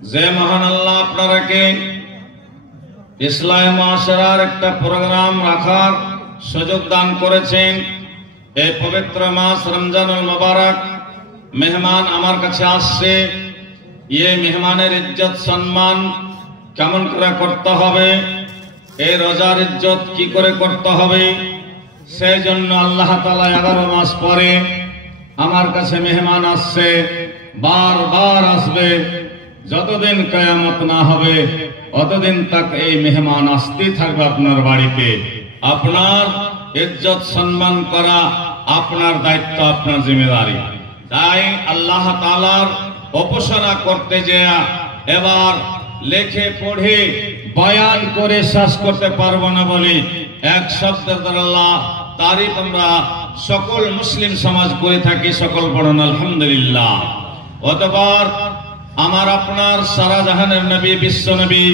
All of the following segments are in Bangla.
যে মহান আল্লাহ আপনারাকে ইসলামী মাশরার একটা প্রোগ্রাম রাখার সুযোগ দান করেছেন। এই পবিত্র মাস রমজানুল মুবারক মেহমান আমার কাছে আসছে, এই মেহমানের ইজ্জত সম্মান কেমন করে করতে হবে, এই রোজার ইজ্জত কি করে করতে হবে, সেই জন্য আল্লাহ তাআলা 11 মাস পরে আমার কাছে মেহমান আসছে, বারবার আসবে। যতদিন কিয়ামত না হবে অতদিন তক এই মেহমান আসতেই থাকবে আপনার বাড়িতে। আপনার ইজ্জত সম্মান করা আপনার দায়িত্ব, আপনার জিম্মেদারি। তাই আল্লাহ তাআলার উপাসনা করতে যেয়া এবার লেখে পড়ে বয়ান করে শেষ করতে পারবো না বলি এক শব্দের দ্বারা আল্লাহ তারিফ আমরা সকল মুসলিম সমাজ করে থাকি। সকল পড়ুন আলহামদুলিল্লাহ। অতঃপর আমার আপনার সারা জাহানের নবী, বিশ্ব নবী,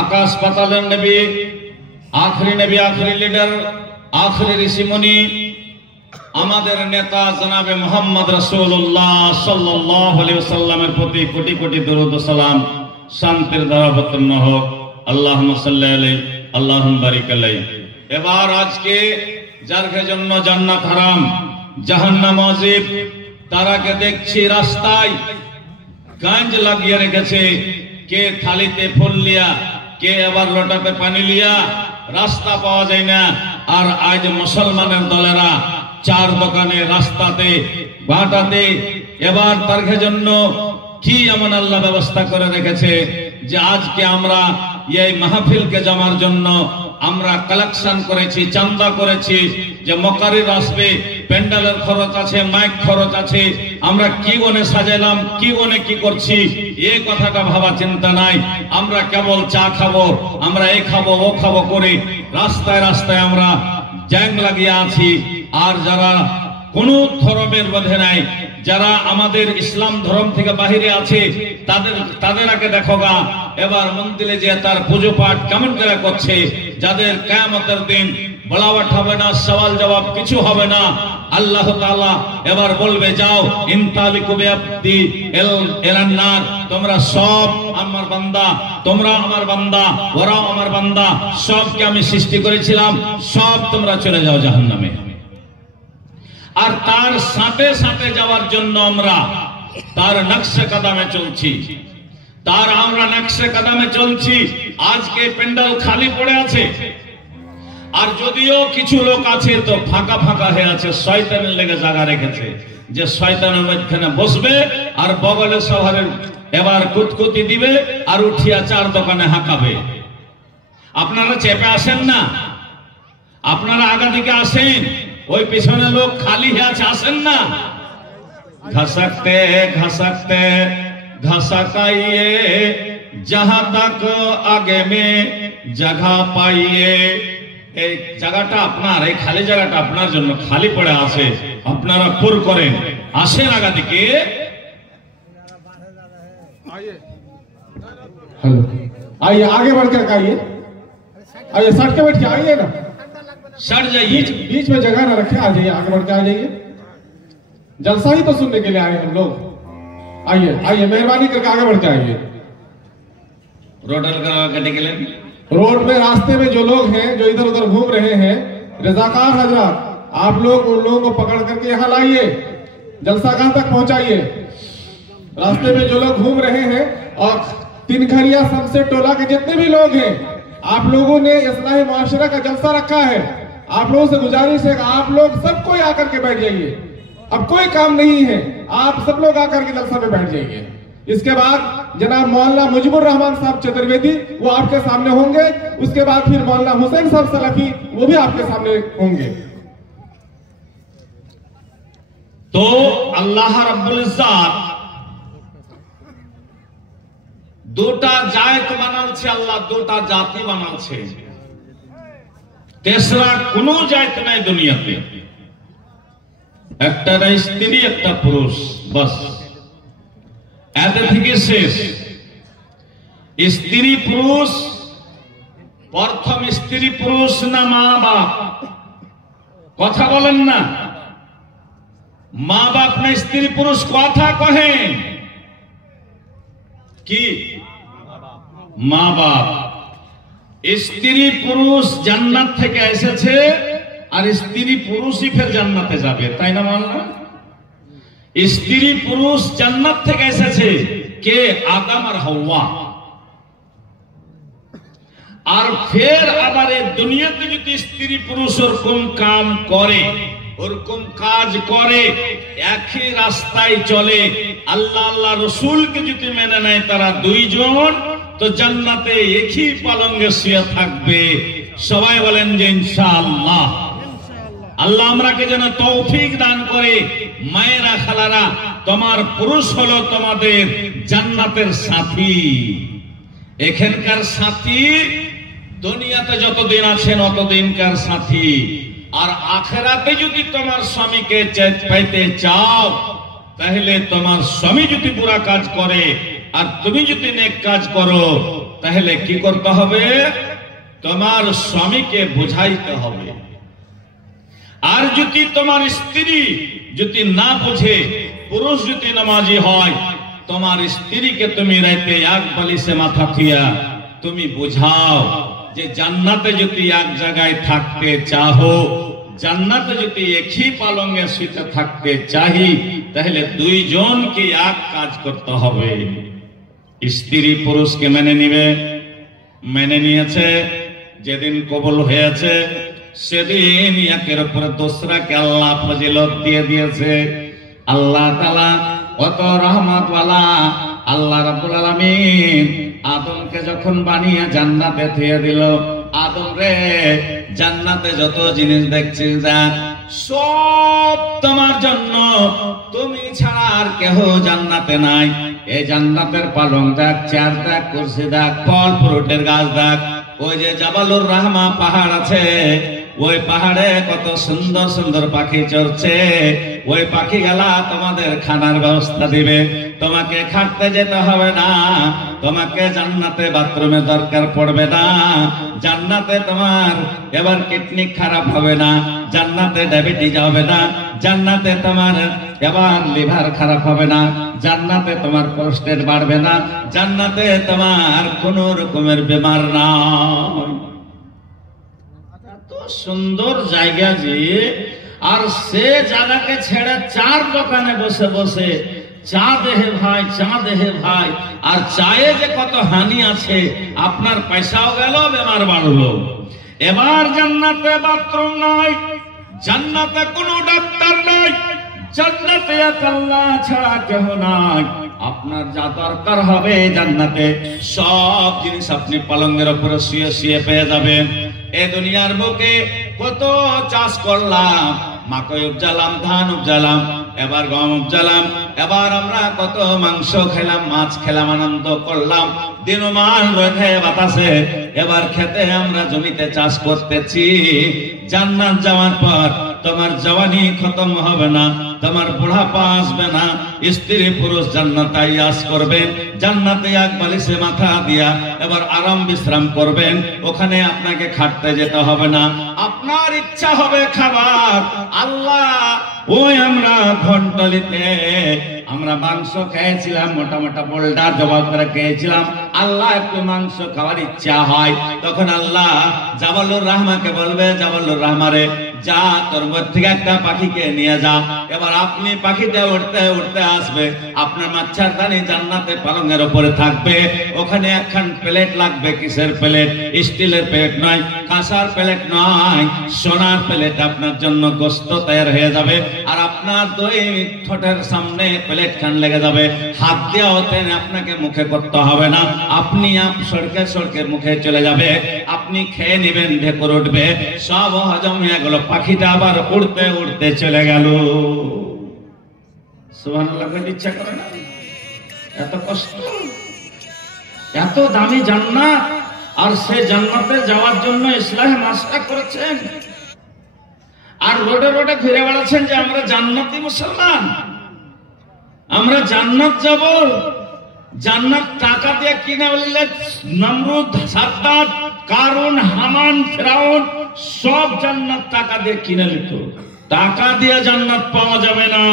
আকাশ পাতালের নবী, আখরি নবী, আখরি লিডার, আখরি ঋষিমুনি, আমাদের নেতা জনাবে মুহাম্মদ রাসূলুল্লাহ সাল্লাল্লাহু আলাইহি ওয়াসাল্লামের প্রতি কোটি কোটি দরুদ ও সালাম শান্তির দ্বারা অবতীর্ণ হোক। আল্লাহুম্মা সাল্লি আলাইহি আল্লাহুম্মা বারিক আলাইহি। এবার আজকে যার জন্য জান্নাত হারাম, জাহান্নাম ওয়াজিব, তারাকে দেখছি রাস্তায় গাঞ্জ লাগিয়ে রেখেছে, কে থালিতে ফুল লিয়া, কে আবার লোটাতে পানি লিয়া, রাস্তা পাওয়া যায় না। আর আজ মুসলমানের দলেরা চার দোকানে, রাস্তাতে, বাটাতে, এবার তার জন্য কি এমন আল্লাহ ব্যবস্থা করে রেখেছে যে আজকে আমরা এই মাহফিলকে জমার জন্য আমরা কালেকশন করেছি, চান্দা করেছি, যে মকারির আসবে, প্যান্ডেলের খরচ আছে, মাইক খরচ আছে, আমরা কি গনে সাজাইলাম, কি গনে কি করছি, এই কথাটা ভাবা চিন্তা নাই। আমরা কেবল চা খাবো, আমরা এই খাবো ও খাবো করে রাস্তায় রাস্তায় আমরা জ্যাং লাগিয়ে আছি। আর যারা কোন ধর্মের মধ্যে নাই, যারা আমাদের ইসলাম ধর্ম থেকে বাহিরে আছে, তাদের আগে দেখো গা এবার মন্দিরে যে তার পুজো পাঠ কেমন করে করছে, যাদের কিয়ামতের দিন বলাওয়াট হবে না, সওয়াল জবাব কিছু হবে না। আল্লাহ তাআলা এবার বলবে, যাও ইনতালিকু বিআবদি ইলান নার, তোমরা সব আমার বান্দা, তোমরা আমার বান্দা, ওরাও আমার বান্দা, সবকে আমি সৃষ্টি করেছিলাম, সব তোমরা চলে যাও জাহান্নামে। আর তার সাথে সাথে যাওয়ার জন্য আমরা তার নকশে কদমে চলছি, তার আমরা নকশে কদমে চলছি। আজকে প্যান্ডেল খালি পড়ে আছে, আর যদিও কিছু লোক আছে তো ফাঁকা ফাঁকা হয়ে আছে, শয়তানের লেগে জায়গা রেখেছে, যে শয়তানের মধ্যখানে বসবে আর বগলে শহরের এবার কুতকুতি দিবে আর উঠিয়া চার দোকানে হাঁকাবে। আপনারা চেপে আসেন না, আপনারা আগা দিকে আসেন, ওই পিছনে লোক খালি হয়ে আছে, আসেন না। ঘাসকতে ঘাসকতে ঘাসাকাইয়ে जहां तक आगे में जगह पाइए। এই জায়গাটা আপনার, এই খালি জায়গাটা আপনার জন্য খালি পড়ে আছে, আপনারা পুর করেন, আসেন আগা দিকে। हेलो, आइए आगे बढ़कर आइए, आइए सट के बैठ के आइए ना, सट जाइए, बीच में जगह ना रखे, आ जाइए, आगे बढ़ के आ जाइए। जलसा ही तो सुनने के लिए आए हम लोग। आइए आइए, मेहरबानी करके आगे बढ़ के आइए। रोड में रास्ते में जो लोग हैं, जो इधर उधर घूम रहे हैं, रजाकार हजरात, आप लोग उन लोगों को पकड़ करके यहाँ लाइए, जलसागाह तक पहुंचाइए। रास्ते में जो लोग घूम रहे हैं और तिनखरिया सबसे टोला के जितने भी लोग हैं, आप लोगों ने इस्लाही मुआशरा का जलसा रखा है, आप लोगों से गुजारिश है कि आप लोग सब कोई आकर के बैठ जाइए। अब कोई काम नहीं है, आप सब लोग आकर के जलसा में बैठ जाइए। इसके बाद जनाब मौलाना मुजीबुर रहमान साहब चतुर्वेदी वो आपके सामने होंगे, उसके बाद फिर मौलाना हुसैन साहब सलफी वो भी आपके सामने होंगे। तो अल्लाह रब्बुल इज्जत দুটা জাত বানালছে, আল্লাহ দুটা জাতি বানালছে, তেসরা কোন জাত নাই দুনিয়াতে। একটা স্ত্রী, একটা পুরুষ, বাস এতে থেকে শেষ। স্ত্রী পুরুষ, প্রথম স্ত্রী পুরুষ না মা বাপ? কথা বলেন না, মা বাপ না স্ত্রী পুরুষ? কথা কহেন কি মা বাপ। স্ত্রী পুরুষ জান্নাত থেকে এসেছে আর স্ত্রী পুরুষই ফের জান্নাতে যাবে, তাই না মানলাম? স্ত্রী পুরুষ জান্নাত থেকে এসেছে, কে? আদম আর হাওয়া। আর ফের আবার এই দুনিয়াতে যদি স্ত্রী পুরুষ ওরকম কাম করে, ওরকম কাজ করে, একই রাস্তায় চলে, আল্লাহ আল্লাহ রসুলকে যদি মেনে নেয় তারা দুইজন, তো জান্নাতে একই পালঙ্গে শুয়ে থাকবে। সবাই বলেন যে ইনশাআল্লাহ। আল্লাহ আমরাকে যেন তৌফিক দান করে। মায়েরা, খালারা, তোমার পুরুষ হলো তোমাদের জান্নাতের সাথী। এখানকার সাথী দুনিয়াতে যতদিন আছেন অতদিনকার সাথী। আর আখেরাতে যদি তোমার স্বামীকে পাইতে চাও, তাহলে তোমার স্বামী যদি বুরা কাজ করে আর তুমি যদি নেক কাজ করো, তাহলে কি করতে হবে? তোমার স্বামীকে বুঝাইতে হবে। আর যদি তোমার স্ত্রী যদি না বুঝে, পুরুষ যদি নামাজি হয়, তোমার স্ত্রীকে তুমি রাইতে এক বালিশে মাথা থিয়া তুমি বুঝাও যে জান্নাতে যদি এক জায়গায় থাকতে চাও, জান্নাতে যদি একই পালঙ্গে শুতে থাকতে চাই, তাহলে দুইজনকে এক কাজ করতে হবে। স্ত্রী পুরুষকে মেনে নিবে। মেনে নিয়েছে, যেদিন কবুল হয়েছে সেদিন একের উপর দোসরাকে আল্লাহ ফজিলত দিয়ে দিয়েছে। আল্লাহ তাআলা কত রহমতওয়ালা। আল্লাহ রাব্বুল আলামিন আদমকে যখন বানিয়ে জান্নাতে থিয়ে দিল, আদম রে, জান্নাতে যত জিনিস দেখছিস দেখ, সব তোমার জন্য। তুমি ছাড়া আর কেহ জান্নাতে নাই। এই জান্নাতের পালং দেখ, চেয়ার দেখ, কুরসি দেখ, ফল ফ্রুটের গাছ দেখ। ওই যে জাবালুর রাহমা পাহাড় আছে, ওই পাহাড়ে কত সুন্দর সুন্দর পাখি চড়ছে। ওই পাখি গেলা তোমাদের খানার ব্যবস্থা দিবে। তোমাকে খাটতে যেতে হবে না। তোমাকে জান্নাতে বাথরুমে দরকার পড়বে না। জান্নাতে তোমার এবার কিডনি খারাপ হবে না। জান্নাতে ডায়াবেটিস হবে না। জান্নাতে তোমার এবার লিভার খারাপ হবে না। জান্নাতে তোমার কোলেস্টেরল বাড়বে না। জান্নাতে তোমার কোন রকমের বেমার নাই। এত সুন্দর জায়গা যে, আর সে জায়গাকে ছেড়ে চার দোকানে বসে বসে চা দেহে ভাই, চা দেহে ভাই। আর চায়ে যে কত হানি আছে, আপনার পয়সাও গেল, বেমার বাড়লো। এবার জান্নাতে বাথরুম নাই, জান্নাতে কোনো ডাক্তার নাই, জান্নাতে আল্লাহ ছাড়া কেহ নাই। আপনার যা দরকার হবে জান্নাতে সব জিনিস আপনি পালঙ্গের উপরে শুয়ে শুয়ে পেয়ে যাবেন। এ দুনিয়ার বুকে কত চাষ করলাম, মাকই উপজালাম, ধান উপজালাম, এবার গম উপজালাম, এবার আমরা কত মাংস খেলাম, মাছ খেলাম, আনন্দ করলাম, দিনমান রোদে বাতাসে। এবার খেতে আমরা জমিতে চাষ করতেছি। জান্নাত যাওয়ার পর তোমার জওয়ানি খতম হবে না, তোমার বুড়াপা আসবে না। স্ত্রী পুরুষ জান্নাতে আয়াস করবেন, জান্নাতে এক বালিশে মাথা দিয়া এবার আরাম বিশ্রাম করবেন। ওখানে আপনাকে খাটতে যেতে হবে না। আপনার ইচ্ছা হবে খাবার, আল্লাহ ওই আমরা ঘন্টলিতে আমরা মাংস খেয়েছিলাম, মোটা মোটা বোল্ডার জবাব করে খেয়েছিলাম। আল্লাহ একটু মাংস খাওয়ার ইচ্ছা হয়, তখন আল্লাহ জাবালুর রাহমাকে বলবে, জাবালুর রাহমারে যা, তোর মধ্যে থেকে একটা পাখিকে নিয়ে যা। এবার আপনি পাখিটা উঠতে উঠতে আসবে, আপনার মাচ্ছারদানি জান্নাতে পালঙ্গের উপরে থাকবে। ওখানে একখান প্লেট লাগবে। কিসের প্লেট? স্টিলের প্লেট নয়, কাঁসার প্লেট নয়, সোনার প্লেট। আপনার জন্য গোস্ত তৈরি হয়ে যাবে। আর আপনার দুই ঠোঁটের সামনে প্লেট খান লেগে যাবে। হাত দিয়ে ওঠেন, আপনাকে মুখে করতে হবে না। আপনি সড়কে সড়কে মুখে চলে যাবে। আপনি খেয়ে নেবেন, ঢেকুর উঠবে, সব হজম হয়ে গেল। পাখিটা আবার উড়তে উড়তে চলে গেল। সুবহানাল্লাহ, ইচ্ছা করে না? এত কষ্ট, এত দামি জান্নাত, আর সে জান্নাতে যাওয়ার জন্য ইসলাম মাসটা করেছেন। আর রোডে রোডে ঘুরে বেড়াচ্ছেন যে আমরা জান্নাতি মুসলমান, আমরা জান্নাত যাব। জান্নাত টাকা দিয়ে কিনে বললে নমরুদ, সাদ্দাত, কারুন, হামান, ফিরাউন সব জান্নাত টাকা দিয়ে কিনে নিত। টাকা দিয়ে জান্নাত পাওয়া যাবে না।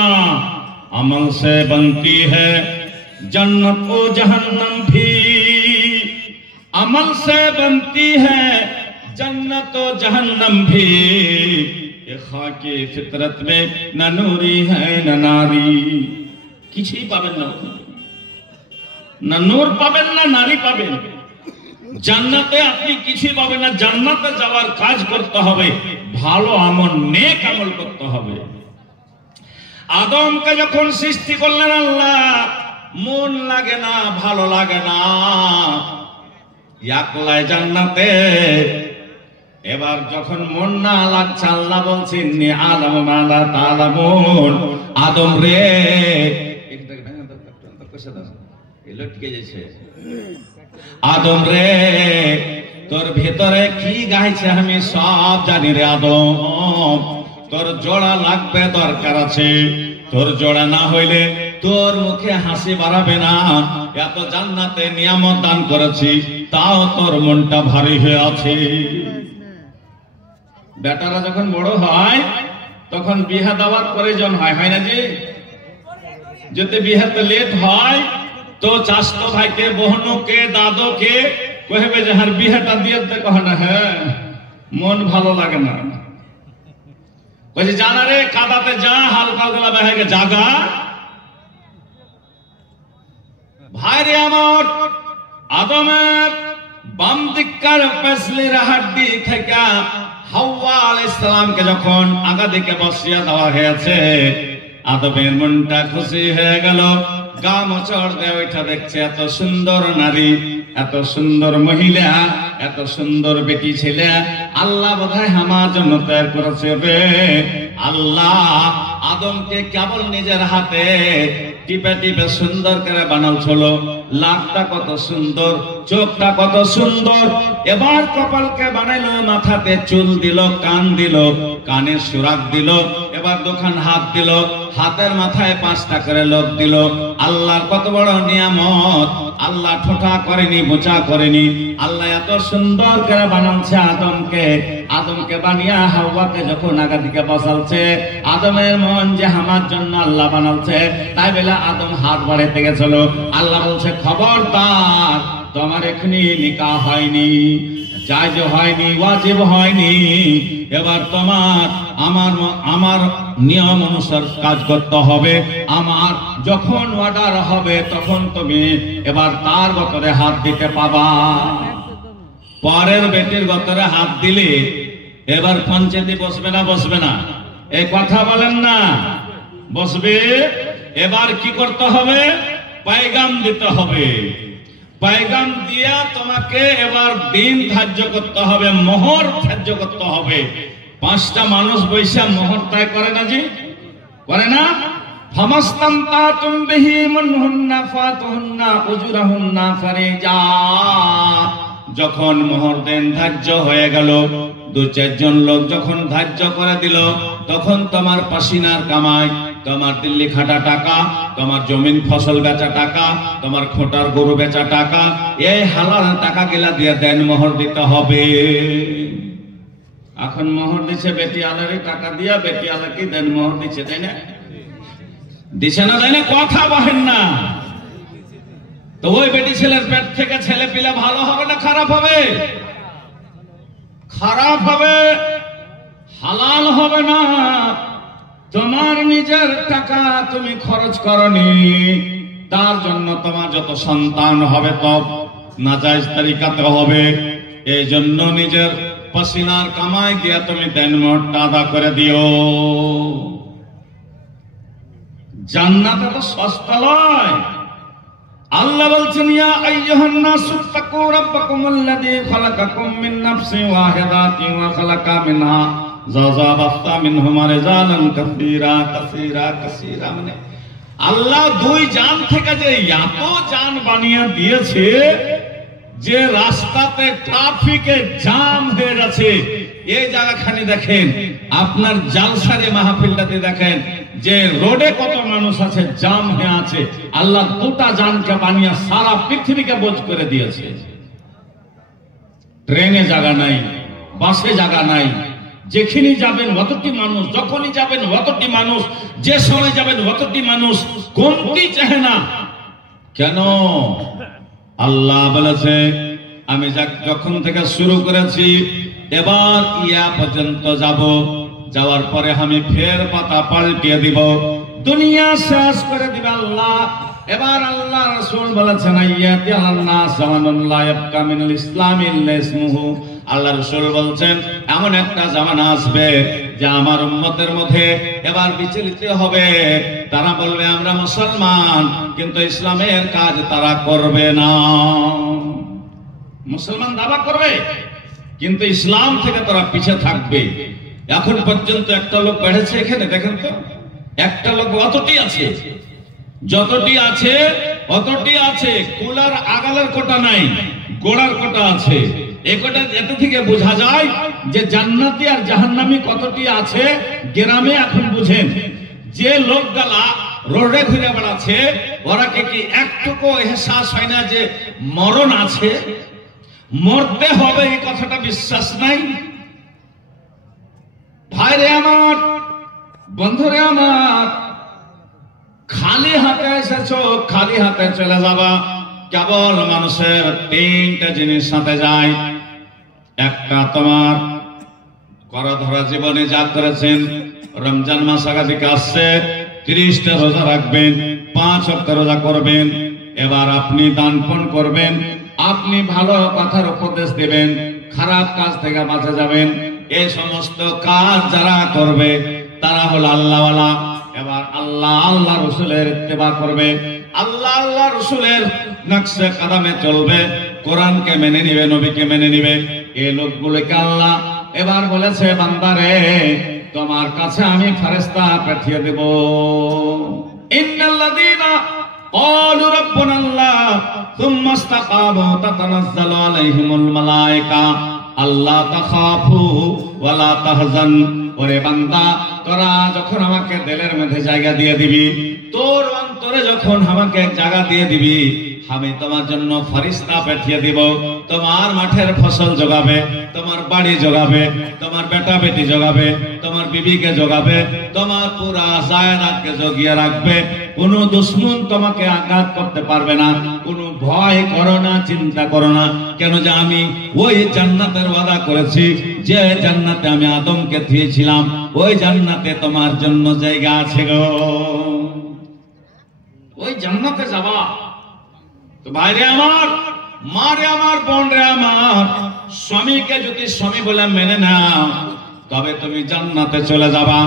আমল সে बनती है, जन्नत ओ जहन्नम भी अमल से बनती है, जन्नत ओ जहन्नम भी ये खाके फितरत में न नूरी है न नारी। কিছুই পাবেন না, না নূর পাবেন না নারী পাবেন। জান্নাতে আপনি কিছুই পাবেন না। জান্নাতে যাওয়ার কাজ করতে হবে, ভালো আমল, নেক আমল করতে হবে। আদমকে যখন সৃষ্টি করলেন আল্লাহ, মন লাগে না, ভালো লাগে না, একলাই জান্নাতে। এবার যখন মন না লাগছে, আল্লাহ বলছেন নি আদম মালা তালামুন, আদম রে আদম রে তোর ভেতরে কি গাইছে আমি সব জানি রে আদম। তোর জোড়া লাগবে, দরকার আছে। তোর জোড়া না হইলে তোর মুখে হাসি বাড়াবে না। এত জান্নাতে নিয়ামত দান করেছি, তাও তোর মনটা ভারী হয়ে আছে। বেটারা যখন বড় হয় তখন বিহা দেওয়ার প্রয়োজন হয়, হয় না জি? যদি বিহাতে লেট হয় তো চাষতো ভাইকে, বহনুকে, দাদুকে কহবে যে হার বিহাটা দিয়ে কহে না, হ্যাঁ মন ভালো লাগে না। বলছে জানা রে কাদাতে যা, হালকা গুলা বেহাকে জাগা। ভাইরে আমার, আদমের বাম দিককার পেছলির হাড্ডি থেকে হাওয়া আলাইহিস সালামকে যখন আগা দিকে বসিয়ে দেওয়া হয়েছে, আদমের মনটা খুশি হয়ে গেল। গা মোচড় দিয়ে ওইটা দেখছে এত সুন্দর নারী, এত সুন্দর মহিলা, এত সুন্দর বেটি ছেলে, আল্লাহ বোধহয় আমার জন্য তৈরি করেছে রে। আল্লাহ আদমকে কেবল নিজের হাতে টিপে টিপে সুন্দর করে বানাচ্ছিল। লাখটা কত সুন্দর, চোখটা কত সুন্দর। এবার কপালকে বানাইলো, মাথাতে চুল দিল, কান দিল, কানে সুরাগ দিল। এবার দোকান হাত দিল, হাতের মাথায় 5টা করে লোক দিল। আল্লাহর কত বড় নিয়ামত। আল্লাহ ঠোঁটা করেনি, বোচা করেনি। আল্লাহ এত সুন্দর করে বানাচ্ছে আদমকে। আদমকে বানিয়া হাওয়াকে যখন আগা দিকে বসালছে, আদমের মন যে আমার জন্য আল্লাহ বানালছে, তাই বেলা আদম হাত বাড়াইতে গেছিল। আল্লাহ বলছে খবরদার, তোমার এখনি নিকাহ হয়নি, জায়েজ হয়নি, ওয়াজিব হয়নি। এবার তোমার আমার নিয়ম অনুসার কাজ করতে হবে। আমার যখন অর্ডার হবে তখন তুমি এবার তার গতরে হাত দিতে পাবা। পরের বেটির গতরে হাত দিলে এবার পঞ্চায়েতে বসবে না, বসবে না? এই কথা বলেন না, বসবে। এবার কি করতে হবে? পায়গাম দিতে হবে। পায়গাম দিয়া তোমাকে এবার দিন ধার্য করতে হবে, মোহর ধার্য করতে হবে। 5টা মানুষ বৈশা মোহর তাই করে না জি? করে না? ফামাস্তামতাতুম বিহি মিনহুন্না ফাতুহুন্না উজুরাহুন্না ফারিজা। যখন মোহর দেন ধার্য হয়ে গেল, 2-4 জন লোক যখন ধার্য করে দিল, তখন তোমার পাসিনার কামাই, তোমার দিল্লি খাটা টাকা, তোমার জমিন ফসল বেচা টাকা, তোমার খোঁটার গরু বেচা টাকা, এই হালাল টাকা গিলা দিয়ে দেন মোহর দিতে হবে। এখন মোহর দিচ্ছে বেটি আলারে টাকা দিয়া, বেটি আলাকে দেন মোহর দিচ্ছে, তাই না? দিছে না, তাই না? কথা বলেন না। তো ওই বেটি ছেলের পেট থেকে ছেলে পিলা ভালো হবে না খারাপ হবে? খারাপ হবে, হালাল হবে না। তোমার নিজের টাকা তুমি খরচ করনি, তার জন্য তোমার যত সন্তান হবে তব নাজায়েজ তরিকাতে হবে। এই জন্য নিজের পসিনার কামাই দিয়ে তুমি দেন মোহরটা আদা করে দিও। জান্নাত এত সস্তা নয়। আল্লাহ বলছেন ইয়া আইয়ুহান নাসু তাকু রাব্বাকুমুল্লাযী খালাকাকুম মিন নাফসিন ওয়াহিদাতিন ওয়া খালাকা মিনহা যাওজা বাসতা মিনহুমা রিজালান কাসীরা কাসীরা কাসীরা। মানে আল্লাহ 2 জান থেকে যে এত জান বানিয়ে দিয়েছে যে রাস্তাতে ট্রাফিকে জাম হয়ে গেছে। এই জায়গাখানি দেখেন, আপনার জালসারে মাহফিলটাতে দেখেন যে রোডে কত মানুষ আছে, জাম হয়ে আছে। আল্লাহ 2টা জানকে বানিয়ে সারা পৃথিবীকে বোঝ করে দিয়েছে। ট্রেনে জায়গা নাই, বাসে জায়গা নাই, যেখানে যাবেন অতটি মানুষ, যখনই যাবেন অতটি মানুষ, যে সময় যাবেন অতটি মানুষ, কমতি চাহে না। কেন? আল্লাহ বলেছে আমি যখন থেকে শুরু করেছি এবার ইয়া পর্যন্ত যাব, যাওয়ার পরে আমি ফের পাতা পাল্টিয়ে দিব, দুনিয়া শেষ করে দিবে আল্লাহ। এবার আল্লাহ রাসূল বলেছেন আইয়াতি আল্লাহ জামানুন লা ইয়াবকা মিনাল ইসলাম ইল্লা ইসমুহু। আল্লাহ রাসূল বলছেন এমন একটা জামানা আসবে যে আমার উম্মতের মধ্যে এবার বিচলিত হবে, তারা বলবে আমরা মুসলমান, কিন্তু ইসলামের কাজ তারা করবে না। মুসলমান দাবা করবে কিন্তু ইসলাম থেকে তারা পিছে থাকবে। এখন পর্যন্ত একটা লোক বেড়েছে এখানে, দেখেন তো, একটা লোক অতটি আছে, যতটি আছে অতটি আছে, কুলার আগালের কোটা নাই, গোড়ার কোটা আছে। একটা এত থেকে বোঝা যায় যে জান্নাতি আর জাহান্নামী কতটি আছে গ্রামে। এখন বুঝেন যে লোকগুলা রোডে ঘুরে বেড়াচ্ছে ওরা কি একটুকু এহসাস হয় না যে মরণ আছে, মরতে হবে, এই কথাটা বিশ্বাস নাই? ভাইরে আমার, বন্ধুরে আমার, খালি হাতে এসেছো, খালি হাতে চলে যাবা। কেবল মানুষের তিনটা জিনিস সাথে যায়। একটা তোমার করা ধরা জীবনে যা করেছেন, রমজান মাস আগে থেকে আসছে, 30টা রোজা রাখবেন, 5 ওয়াক্ত রোজা করবেন। এবার আপনি দান পুণ্য করবেন, আপনি ভালো কথার উপদেশ দেবেন, খারাপ কাজ থেকে বাঁচে যাবেন। এই সমস্ত কাজ যারা করবে তারা হলো আল্লাহওয়ালা। এবার আল্লাহ রসুলের ইত্তেবা করবে, আল্লাহ রসুলের নকশে কদমে চলবে, কোরআনকে মেনে নিবে, নবীকে মেনে নিবে। এই লোকগুলোকে আল্লাহ এবার বলেছে বান্দারে তোমার কাছে আমি ফেরেশতা পাঠিয়ে দেব। ইন্নাল্লাযীনা ক্বালু রাব্বুনাল্লাহ সুম্মা ইসতাকামু তাতানাজ্জালু আলাইহিমুল মালায়েকা আল্লা তাখাফু ওয়া লা তাহজান। ওরে বান্দা, তোরা যখন আমাকে দিলের মধ্যে জায়গা দিয়ে দিবি, তোর অন্তরে যখন আমাকে জায়গা দিয়ে দিবি, আমি তোমার জন্য ফেরেশতা পাঠিয়ে দিব। তোমার মাঠের ফসল জোগাবে, তোমার বাড়ি জোগাবে, তোমার বেটা বেটি জোগাবে, তোমার বিবিকে জোগাবে, তোমার পুরা জায়দাতকে জগিয়ে রাখবে। কোনো দুশমন তোমাকে আঘাত করতে পারবে না। কোনো ভয় করো না, চিন্তা করো না। কেন যে আমি ওই জান্নাতের ওয়াদা করেছি, যে জান্নাতে আমি আদমকে দিয়েছিলাম, ওই জান্নাতে তোমার জন্য জায়গা আছে গো। ওই জান্নাতে যাবা। তো ভাইরে আমার, মারে আমার, বোন রে আমার, স্বামীকে যদি স্বামী বলে মেনে নাও তবে তুমি জান্নাতে চলে যাবা।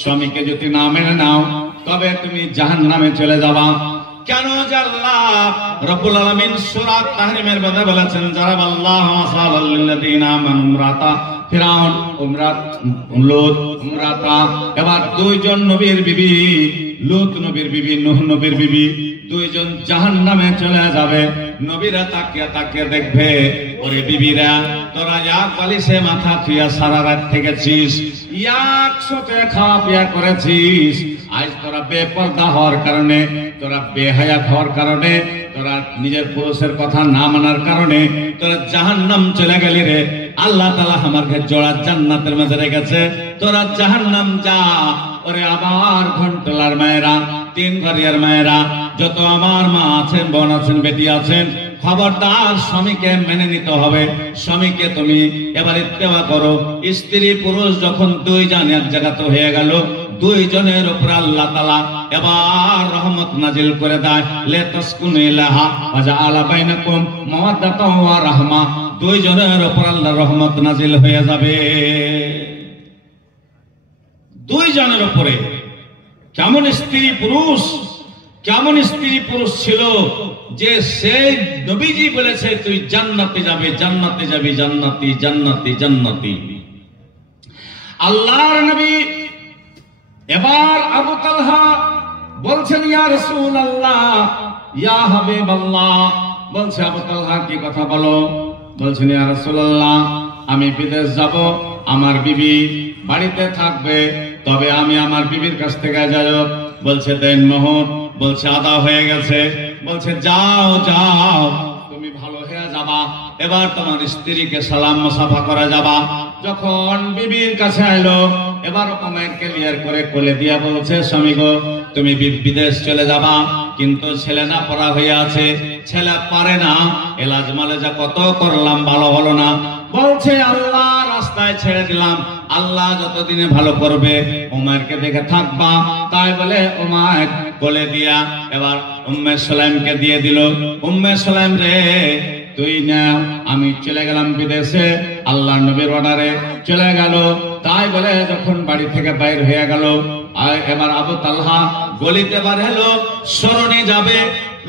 স্বামীকে যদি না মেনে নাও তবে তুমি জাহান্নামে চলে যাবা। কেন যে আল্লাহ রব্বুল আলামিন সূরা তাহরিমের মধ্যে বলেছেন জারাবাল্লাহু মাসালাল লিল্লাযিনা আমানু ইমরাতা ফিরাউন লূত ইমরাতা। এবার দুইজন নবীর বিবি, লূত নবীর বিবি, নূহ নবীর বিবি, দুইজন জাহান্নামে চলে যাবে। নবীরা তাকিয়ে তাকিয়ে দেখবে, ওরে বিবিরা তোরা এক বালিশে মাথা থুইয়া সারা রাত থেকেছিস, একসাথে খাওয়া পিয়া করেছিস, আজ তোরা বেপরদা হওয়ার কারণে, তোরা বেহায়া হওয়ার কারণে, তোরা নিজের পুরুষের কথা না মানার কারণে তোরা জাহান্নাম চলে গেলি রে। আল্লাহ তাআলা আমাকে জোড়া জান্নাতের মধ্যে রেখেছে, তোরা জাহান্নাম যা। ওরে আমার ঘন্টলার মায়েরা, 3 ঘরিয়ার মায়েরা, যত আমার মা আছেন, বোন আছেন, বেটি আছেন, খবরদার স্বামীকে মেনে নিতে হবে। স্বামীকে তুমি এবার ইত্তেবা করো। স্ত্রী পুরুষ যখন 2 জন এক জায়গাতে হয়ে গেল, 2 জনের উপর আল্লাহ তাআলা এবার রহমত নাজিল করে দেয়। লে তাসকুনু ইলাহা ওয়া জাআলা বাইনাকুম মাওয়াদ্দাতাও ওয়া রাহমা। 2 জনের উপর আল্লাহর রহমত নাজিল হয়ে যাবে। 2 জনের উপরে। কেমন স্ত্রী পুরুষ, কেমন স্ত্রী পুরুষ ছিল যে সেই নবীজি বলেছে তুই জান্নাতে যাবে, জান্নাতে যাবি, জান্নাতি জান্নাতি জান্নাতি। আল্লাহর নবী এবার আবু তালহা বলছেন ইয়া রাসূলুল্লাহ, ইয়া হাবিবাল্লাহ, বলছে আবু তালহা কি কথা বলো? বলছেন ইয়া রাসূলুল্লাহ, আমি বিদেশ যাব, আমার বিবি বাড়িতে থাকবে, তবে আমি আমার বিবির কাছ থেকে ইজাজত। বলছে দেন মোহর। বলছে আদা হয়ে গেছে। বলছে যাও যাও, তুমি ভালো হয়ে যাবা। এবার তোমার স্ত্রীকে সালাম মুসাফা করা যাবা। যখন বিবির কাছে আইলো, এবার ওমের ক্লিয়ার করে কোলে দিয়া বলছে, স্বামী গো তুমি বিদেশ চলে যাবা, কিন্তু ছেলে না পড়া হয়ে আছে, ছেলে পারে না, এলাজ মালেজা কত করলাম ভালো হলো না। বলছে আল্লাহ রাস্তায় ছেড়ে দিলাম, আল্লাহ যতদিনে ভালো করবে উমারকে দেখে থাকবা। তাই বলে উমার কোলে দিয়া এবার উম্মে সুলাইমকে দিয়ে দিল। উম্মে সুলাইম রে তুই না, আমি চলে গেলাম বিদেশে, আল্লাহ নবীর অর্ডারে চলে গেল। তাই বলে যখন বাড়ি থেকে বাইর হয়ে গেল, আর এবার আবু তালহা গলিতে বার হলো, সরণি যাবে,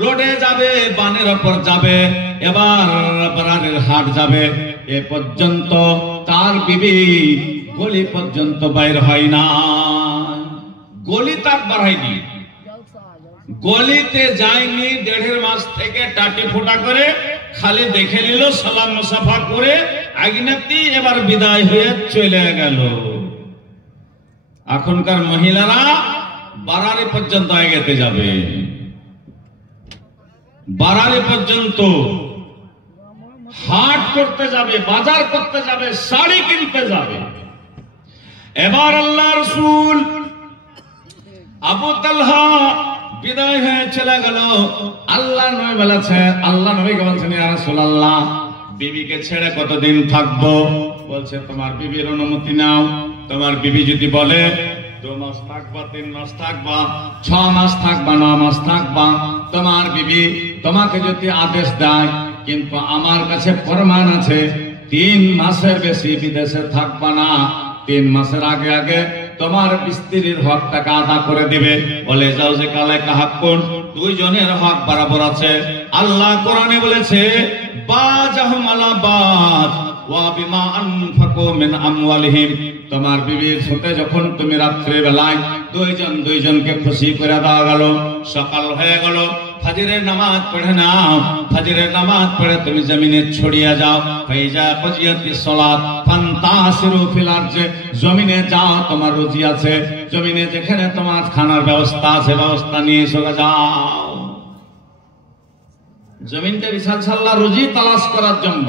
রোডে যাবে, বানের ওপর যাবে, এবার বাড়ির হাট যাবে, এ পর্যন্ত তার বিবি গলি পর্যন্ত বাইর হয় না। গলি তাক বার হয়নি, গলিতে যায়নি 1.5 মাস থেকে টাটি ফোটা করে খালি দেখে নিল, সালাম মুসাফা করে আগিনাতি এবার বিদায় হয়ে চলে গেল। এখনকার মহিলারা বারারি পর্যন্ত এগোতে যাবে, বারারি পর্যন্ত হাট করতে যাবে, বাজার করতে যাবে, শাড়ি কিনতে যাবে। এবার আল্লাহ রাসূল আবু তালহা বিদায় হয়ে চলে গেল। আল্লাহ নবী বলেছে, আল্লাহ নবীকে বলছেন ইয়া রাসূলুল্লাহ বিবিকে ছেড়ে কতদিন থাকবো? বলছে তোমার বিবির অনুমতি নাও। তোমার বিবি যদি বলে 2 মাস থাকবা, 3 মাস থাকবা, 6 মাস থাকবা, 9 মাস থাকবা, তোমার বিবি তোমাকে যদি আদেশ দেয়, কিন্তু আমার কাছে প্রমাণ আছে 3 মাসের বেশি বিদেশে থাকবা না, 3 মাসের আগে আগে তোমার স্ত্রীর হকটাকে আদা করে দিবে। বলে যাও যে কালে কাহাক্কুন, 2 জনের হক বরাবর আছে। আল্লাহ কোরআনে বলেছে বাজাহুম আলা বাজ ওয়া বিমা আনফাকু মিন আমওয়ালিহিম, তোমার বিবির সাথে যখন তুমি রাত্রে বেলায় 2 জনকে খুশি করে দেওয়া গেল। সকাল হয়ে গেল, ফজরের নামাজ পড়ে নাও, ফজরের নামাজ পড়ে তুমি জমিনে ছড়িয়ে যাও। ফাইজা কুজিয়াতিস সালাত ফান্তাসিরু ফিল আরজি, জমিনে যাও, তোমার রুজি আছে, জমিনে যেখানে তোমার খানার ব্যবস্থা আছে ব্যবস্থা নিয়ে চলে যাও। জমিনকে রিসাল্লাহ রুজি তালাশ করার জন্য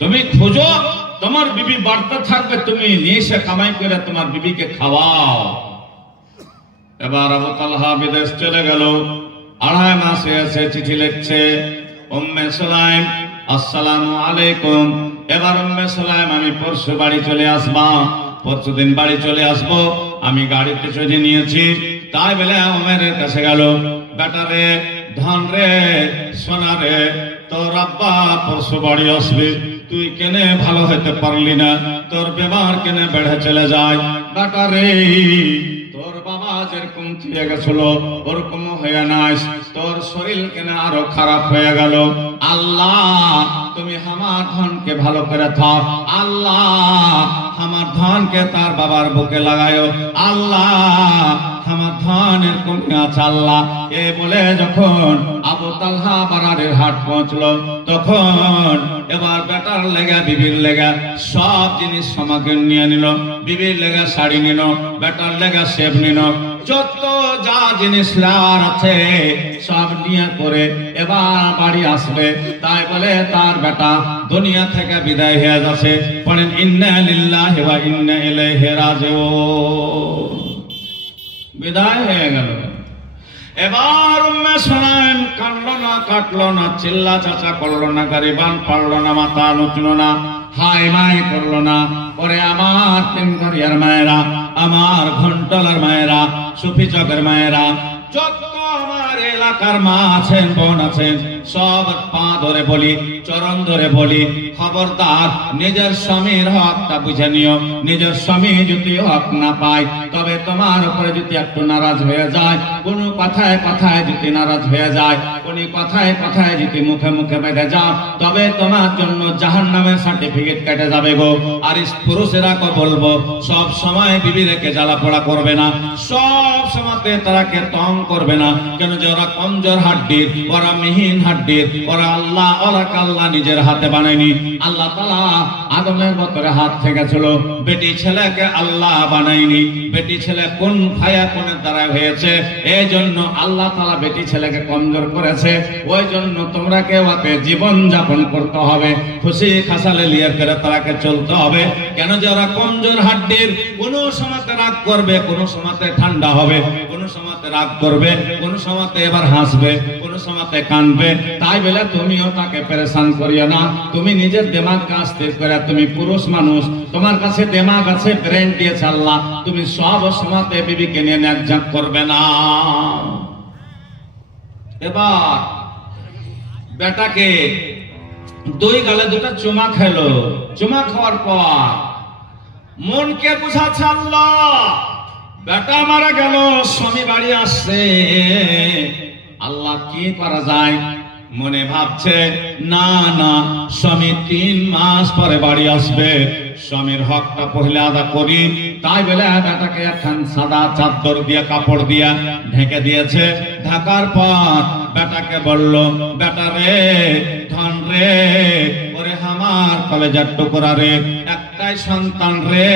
তুমি খোঁজো, তোমার বিবি বাড়তে থাকবে, তুমি নিয়ে এসে কামাই করে তোমার বিবিকে খাওয়াও। এবার আবু তালহা বিদেশ চলে গেল, 2.5 মাস হয়েছে, চিঠি লিখছে উম্মে সুলাইম আসসালামু আলাইকুম। এবার উম্মে সুলাইম আমি পরশু বাড়ি চলে আসবা, পরশু দিন বাড়ি চলে আসবো, আমি গাড়িতে চড়ে নিয়েছি। তাই বলে উমেরের কাছে গেল, বেটা রে, ধন রে, সোনা রে, তোর আব্বা পরশু বাড়ি আসবে, তুই কেনে ভালো হইতে পারলি না, তোর ব্যবহার কেনে বেড়ে চলে যায়। বেটা রে, তোর বাবা যেরকম থেকে গেছিল ওরকম হয়ে নাইস, তোর শরীর কেন আরো খারাপ হয়ে গেল। আল্লাহ তুমি আমার ধনকে ভালো করে থাক, আল্লাহ আমার ধনকে তার বাবার বুকে লাগায়, আল্লাহ আমার ধনের কমে আছে আল্লাহ। এ বলে যখন আবু তালহা বারারের হাট পৌঁছলো, তখন এবার বেটার লেগা বিবির লেগা সব জিনিস সামগ্রী নিয়ে নিল। বিবির লেগা শাড়ি নিল, বেটার লেগা সেব নিল, যত যা জিনিস লার আছে সব নিয়ে করে এবার বাড়ি আসবে। তাই বলে তার বেটা দুনিয়া থেকে বিদায় হয়ে যাচ্ছে। পড়েন ইন্না লিল্লাহি ওয়া ইন্না ইলাইহি রাজিউন। বিদায় হয়ে গেল। এবার উম্মে সুলাইম কাঁদলো না, কাটলো না, চিল্লা চাচা করলো না, গারিবান পারলো না, মাথা নুচলো না, হাই মাই করলো না। পরে আমার তিনঘরিয়ার মায়েরা, আমার ঘন্টলার মায়েরা, সুফি চকের মায়েরা, যত আমার এলাকার মা আছেন, বোন আছেন, সব পা ধরে বলি, চরণ ধরে বলি, খবরদার নিজের স্বামীর হকটা বুঝে নিও। নিজের স্বামী যদি হক না পায়, তবে তোমার উপরে যদি একটু নারাজ হয়ে যায়, কোন কথায় কথায় যদি নারাজ হয়ে যায়, কোন কথায় কথায় যদি মুখে মুখে বেঁধে যাও, তবে তোমার জন্য জাহান্নামের সার্টিফিকেট কেটে যাবে গো। আর পুরুষেরা কে বলবো, সব সময় বিবি রেখে জ্বালা পোড়া করবে না, সব সময়তে তারাকে তং করবে না। কেন যে ওরা কমজোর হাড্ডির, ওরা মিহিন হাড্ডির, ওরা আল্লাহ নিজের হাতে বানায়নি। আল্লাহ তাআলা আদমের বতরে হাত থেকেছিল, বেটি ছেলেকে আল্লাহ বানায়নি। বেটি ছেলে কোন ফায়া কোনের দ্বারা হয়েছে, এই জন্য আল্লাহ তাআলা বেটি ছেলেকে কমজোর করেছে। ওই জন্য তোমরা কেউ জীবন যাপন করতে হবে, খুশি খাসালে লিয়ে করে তারাকে চলতে হবে। কেন যে ওরা কমজোর হাড্ডির, কোন সময়তে রাগ করবে, কোন সময়তে ঠান্ডা হবে, কোন সময়তে রাগ করবে, কোন সময়তে এবার হাসবে, কোন সময়তে কাঁদবে। তাই বলে তুমিও তাকে পেরেশান করিও না। তুমি নিজের দিমাগকে স্থির করে, তুমি পুরুষ মানুষ, তোমার কাছে দিমাগ আছে, ব্রেন দিয়েছে আল্লাহ, তুমি সব সময়তে বিবিকে নিয়ে ন্যাকঝাক করবে না। এবার বেটাকে দুই গালে দুটো চুমা খেলো। চুমা খাওয়ার পর মনকে বুঝাচ্ছে আল্লাহ, বেটা মারা গেল, স্বামী বাড়ি আসছে, আল্লাহ কি করা যায়? মনে ভাবছে না না, স্বামী 3 মাস পরে বাড়ি আসবে, স্বামীর হকটা পহলে আদা করি। তাই বলে বেটাকে একখান সাদা চাদর দিয়ে কাপড় দিয়া ঢেকে দিয়েছে। ঢাকার পর বেটাকে বলল, বেটা রে, ধন রে, ওরে আমার কলেজার টুকরা রে, একটাই সন্তান রে,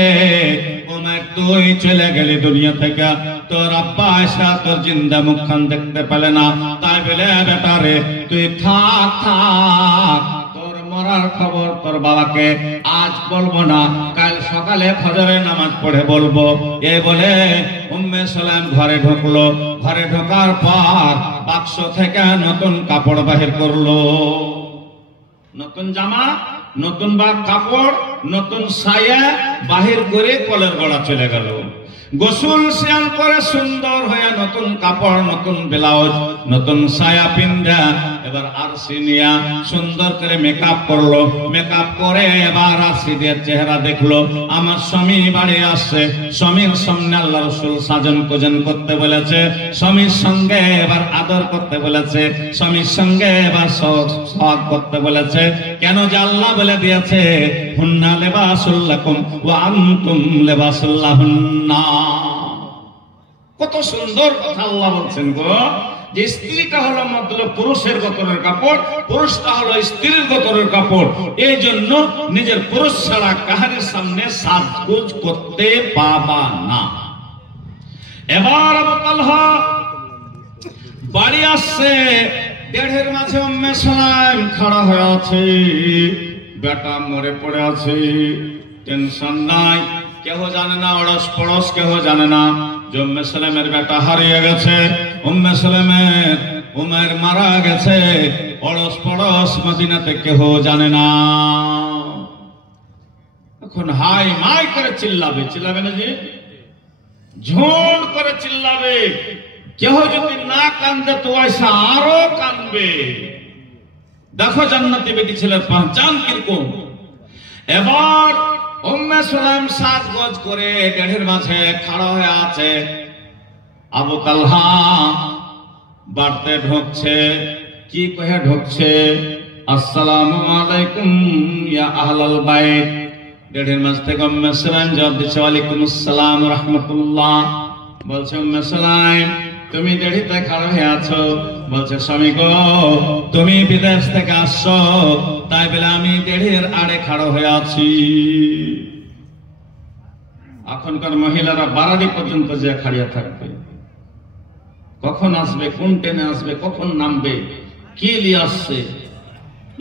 ওমের তুই চলে গেলি দুনিয়া থেকে, তোর আব্বা এসা তোর জিন্দা মুখখান দেখতে পেলে না। তাই বলে বেটা রে, তুই থাক থাক, তোর মরার খবর তোর বাবাকে আজ বলবো না, কাল সকালে ফজরের নামাজ পড়ে বলবো। এই বলে উম্মে সালাম ঘরে ঢুকলো। ঘরে ঢোকার পর বাক্স থেকে নতুন কাপড় বাহির করলো, নতুন জামা, নতুন কাপড়, নতুন সায়া বাহির করে কলের গড়া চলে গেল। গোসল স্নান করে সুন্দর হয়ে নতুন কাপড়, নতুন ব্লাউজ, নতুন সায়া পিন্দা এবার আরসি নিয়া সুন্দর করে মেকআপ করলো। মেকআপ করে এবার আরসি দিয়ে চেহারা দেখলো, আমার স্বামী বাড়ি আসছে। স্বামীর সামনে আল্লাহ রাসূল সাজন পূজন করতে বলেছে, স্বামীর সঙ্গে এবার আদর করতে বলেছে, স্বামীর সঙ্গে এবার সোহাগ করতে বলেছে। কেন যে আল্লাহ বলে দিয়েছে, হুন্না লিবাসুল লাকুম ওয়া আনতুম লিবাসুল লাহুন্না। কত সুন্দর কথা আল্লাহ বলছেন গো, যে স্ত্রীটা হলো মতলব পুরুষের গতরের কাপড়, পুরুষটা হলো স্ত্রীর গতরের কাপড়। এই জন্য নিজের পুরুষ ছাড়া কাহারের সামনে সাজগোজ করতে পাবা না। এবার আবু তালহা বাড়ি আসছে, দেড়ের মাঝে উম্মে সালাম খাড়া হয়ে আছে, বেটা মরে পড়ে আছে। টেনশন নাই, কেউ জানে না, অড়স পড়স কেউ জানে না যে উম্মে সালামের বেটা হারিয়ে গেছে, উম্মে সালামের উমের মারা গেছে। অড়স পড়স মদিনাতে কেউ জানে না। এখন হাই মাই করে চিল্লাবে, চিল্লাবে না যে, ঝোড় করে চিল্লাবে। কেউ যদি না কান্দে তো এসে আরো কান্দবে। দেখো জান্নাতি বেটি ছেলের পহচান কিরকম। এবার উম্মে সালাম সাজগোজ করে দেড়ের মাঝে খাড়া হয়ে আছে। আবু তালহা বাড়তে ঢুকছে, কি কহে ঢুকছে? আসসালামু আলাইকুম ইয়া আহলাল বাইত। দেড়ের মাঝ থেকে উম্মে সালাম জবাব দিচ্ছে, ওয়ালাইকুম আসসালাম রাহমাতুল্লাহ। বলছে উম্মে সালাম, তুমি দেড়িতে খাড়া হয়ে আছো। বলছে স্বামী গো, তুমি বিদেশ থেকে আসছো, তাই বলে আমি দেড়ের আড়ে খাড়া হয়ে আছি। এখনকার মহিলারা বারাদি পর্যন্ত যে খাড়িয়া থাকবে, কখন আসবে, কোন ট্রেনে আসবে, কখন নামবে, কি নিয়ে আসছে,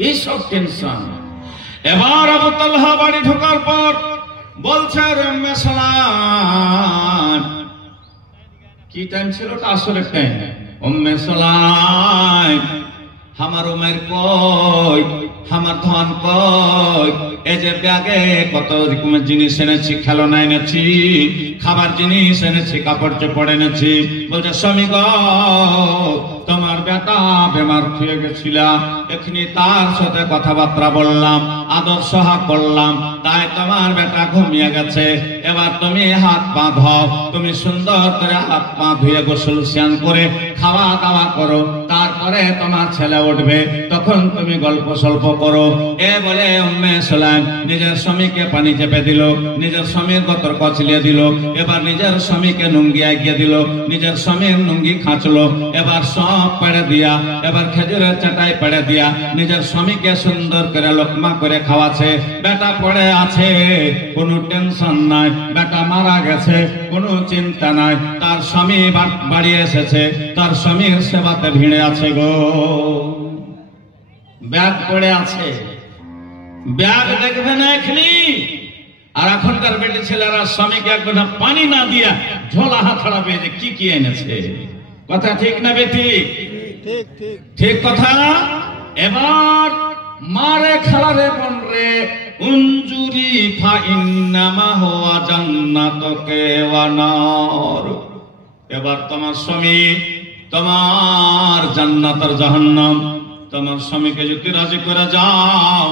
এইসব টেনশন। এবার আবু তালহা বাড়ি ঢোকার পর বলছে, উম্মে সালাম, কি টাইম ছিল, আসরের টাইম। উম্মে সালাম, আমার উমের কই, আমার ধন কই, এই যে ব্যাগে কত রকমের জিনিস এনেছি, খেলনা এনেছি, খাবার জিনিস এনেছি, কাপড় চোপড় এনেছি। বলছে স্বামী গো, তোমার বেটা বেমার হয়ে গেছিল, এখনি তার সাথে কথাবার্তা বললাম, আদর সোহাগ করলাম, তাই তোমার বেটা ঘুমিয়ে গেছে। এবার তুমি হাত পা ধোও, তুমি সুন্দর করে হাত পা ধুয়ে গোসল স্নান করে খাওয়া দাওয়া করো, তারপরে তোমার ছেলে উঠবে, তখন তুমি গল্প স্বল্প করো। এ বলে উম্মে সুলাইম নিজের স্বামীকে পানি চেপে দিল, নিজের স্বামীর গতর কচলিয়ে দিল, এবার নিজের স্বামীকে নুঙ্গি এগিয়ে দিল, নিজের স্বামীর নুঙ্গি খাঁচলো, এবার সব পেড়ে দিয়া, এবার খেজুরের চাটাই পেড়ে দিয়া নিজের স্বামীকে সুন্দর করে লোকমা করে খাওয়াছে। বেটা পড়ে আছে, কোনো টেনশন নাই, বেটা মারা গেছে, কোনো চিন্তা নাই, তার স্বামী বাড়ি এসেছে, তার স্বামীর সেবাতে ভিড়ে আছে গো। ব্যাগ পড়ে আছে, ব্যাগ দেখবে না এখনি। আর এখনকার বেটি ছেলেরা স্বামীকে এক ঘন্টা পানি না দিয়া ঝোলা হাতড়া পেয়ে যে কি এনেছে। কথা ঠিক না বেটি? ঠিক কথা। এবার মারে খালারে বোন রে উনজুরি ফা ইন্নামা হুয়া জান্নাতুকে ওয়া নার। এবার তোমার স্বামী তোমার জান্নাত আর জাহান্নাম। তোমার স্বামীকে যদি রাজি করে যাও,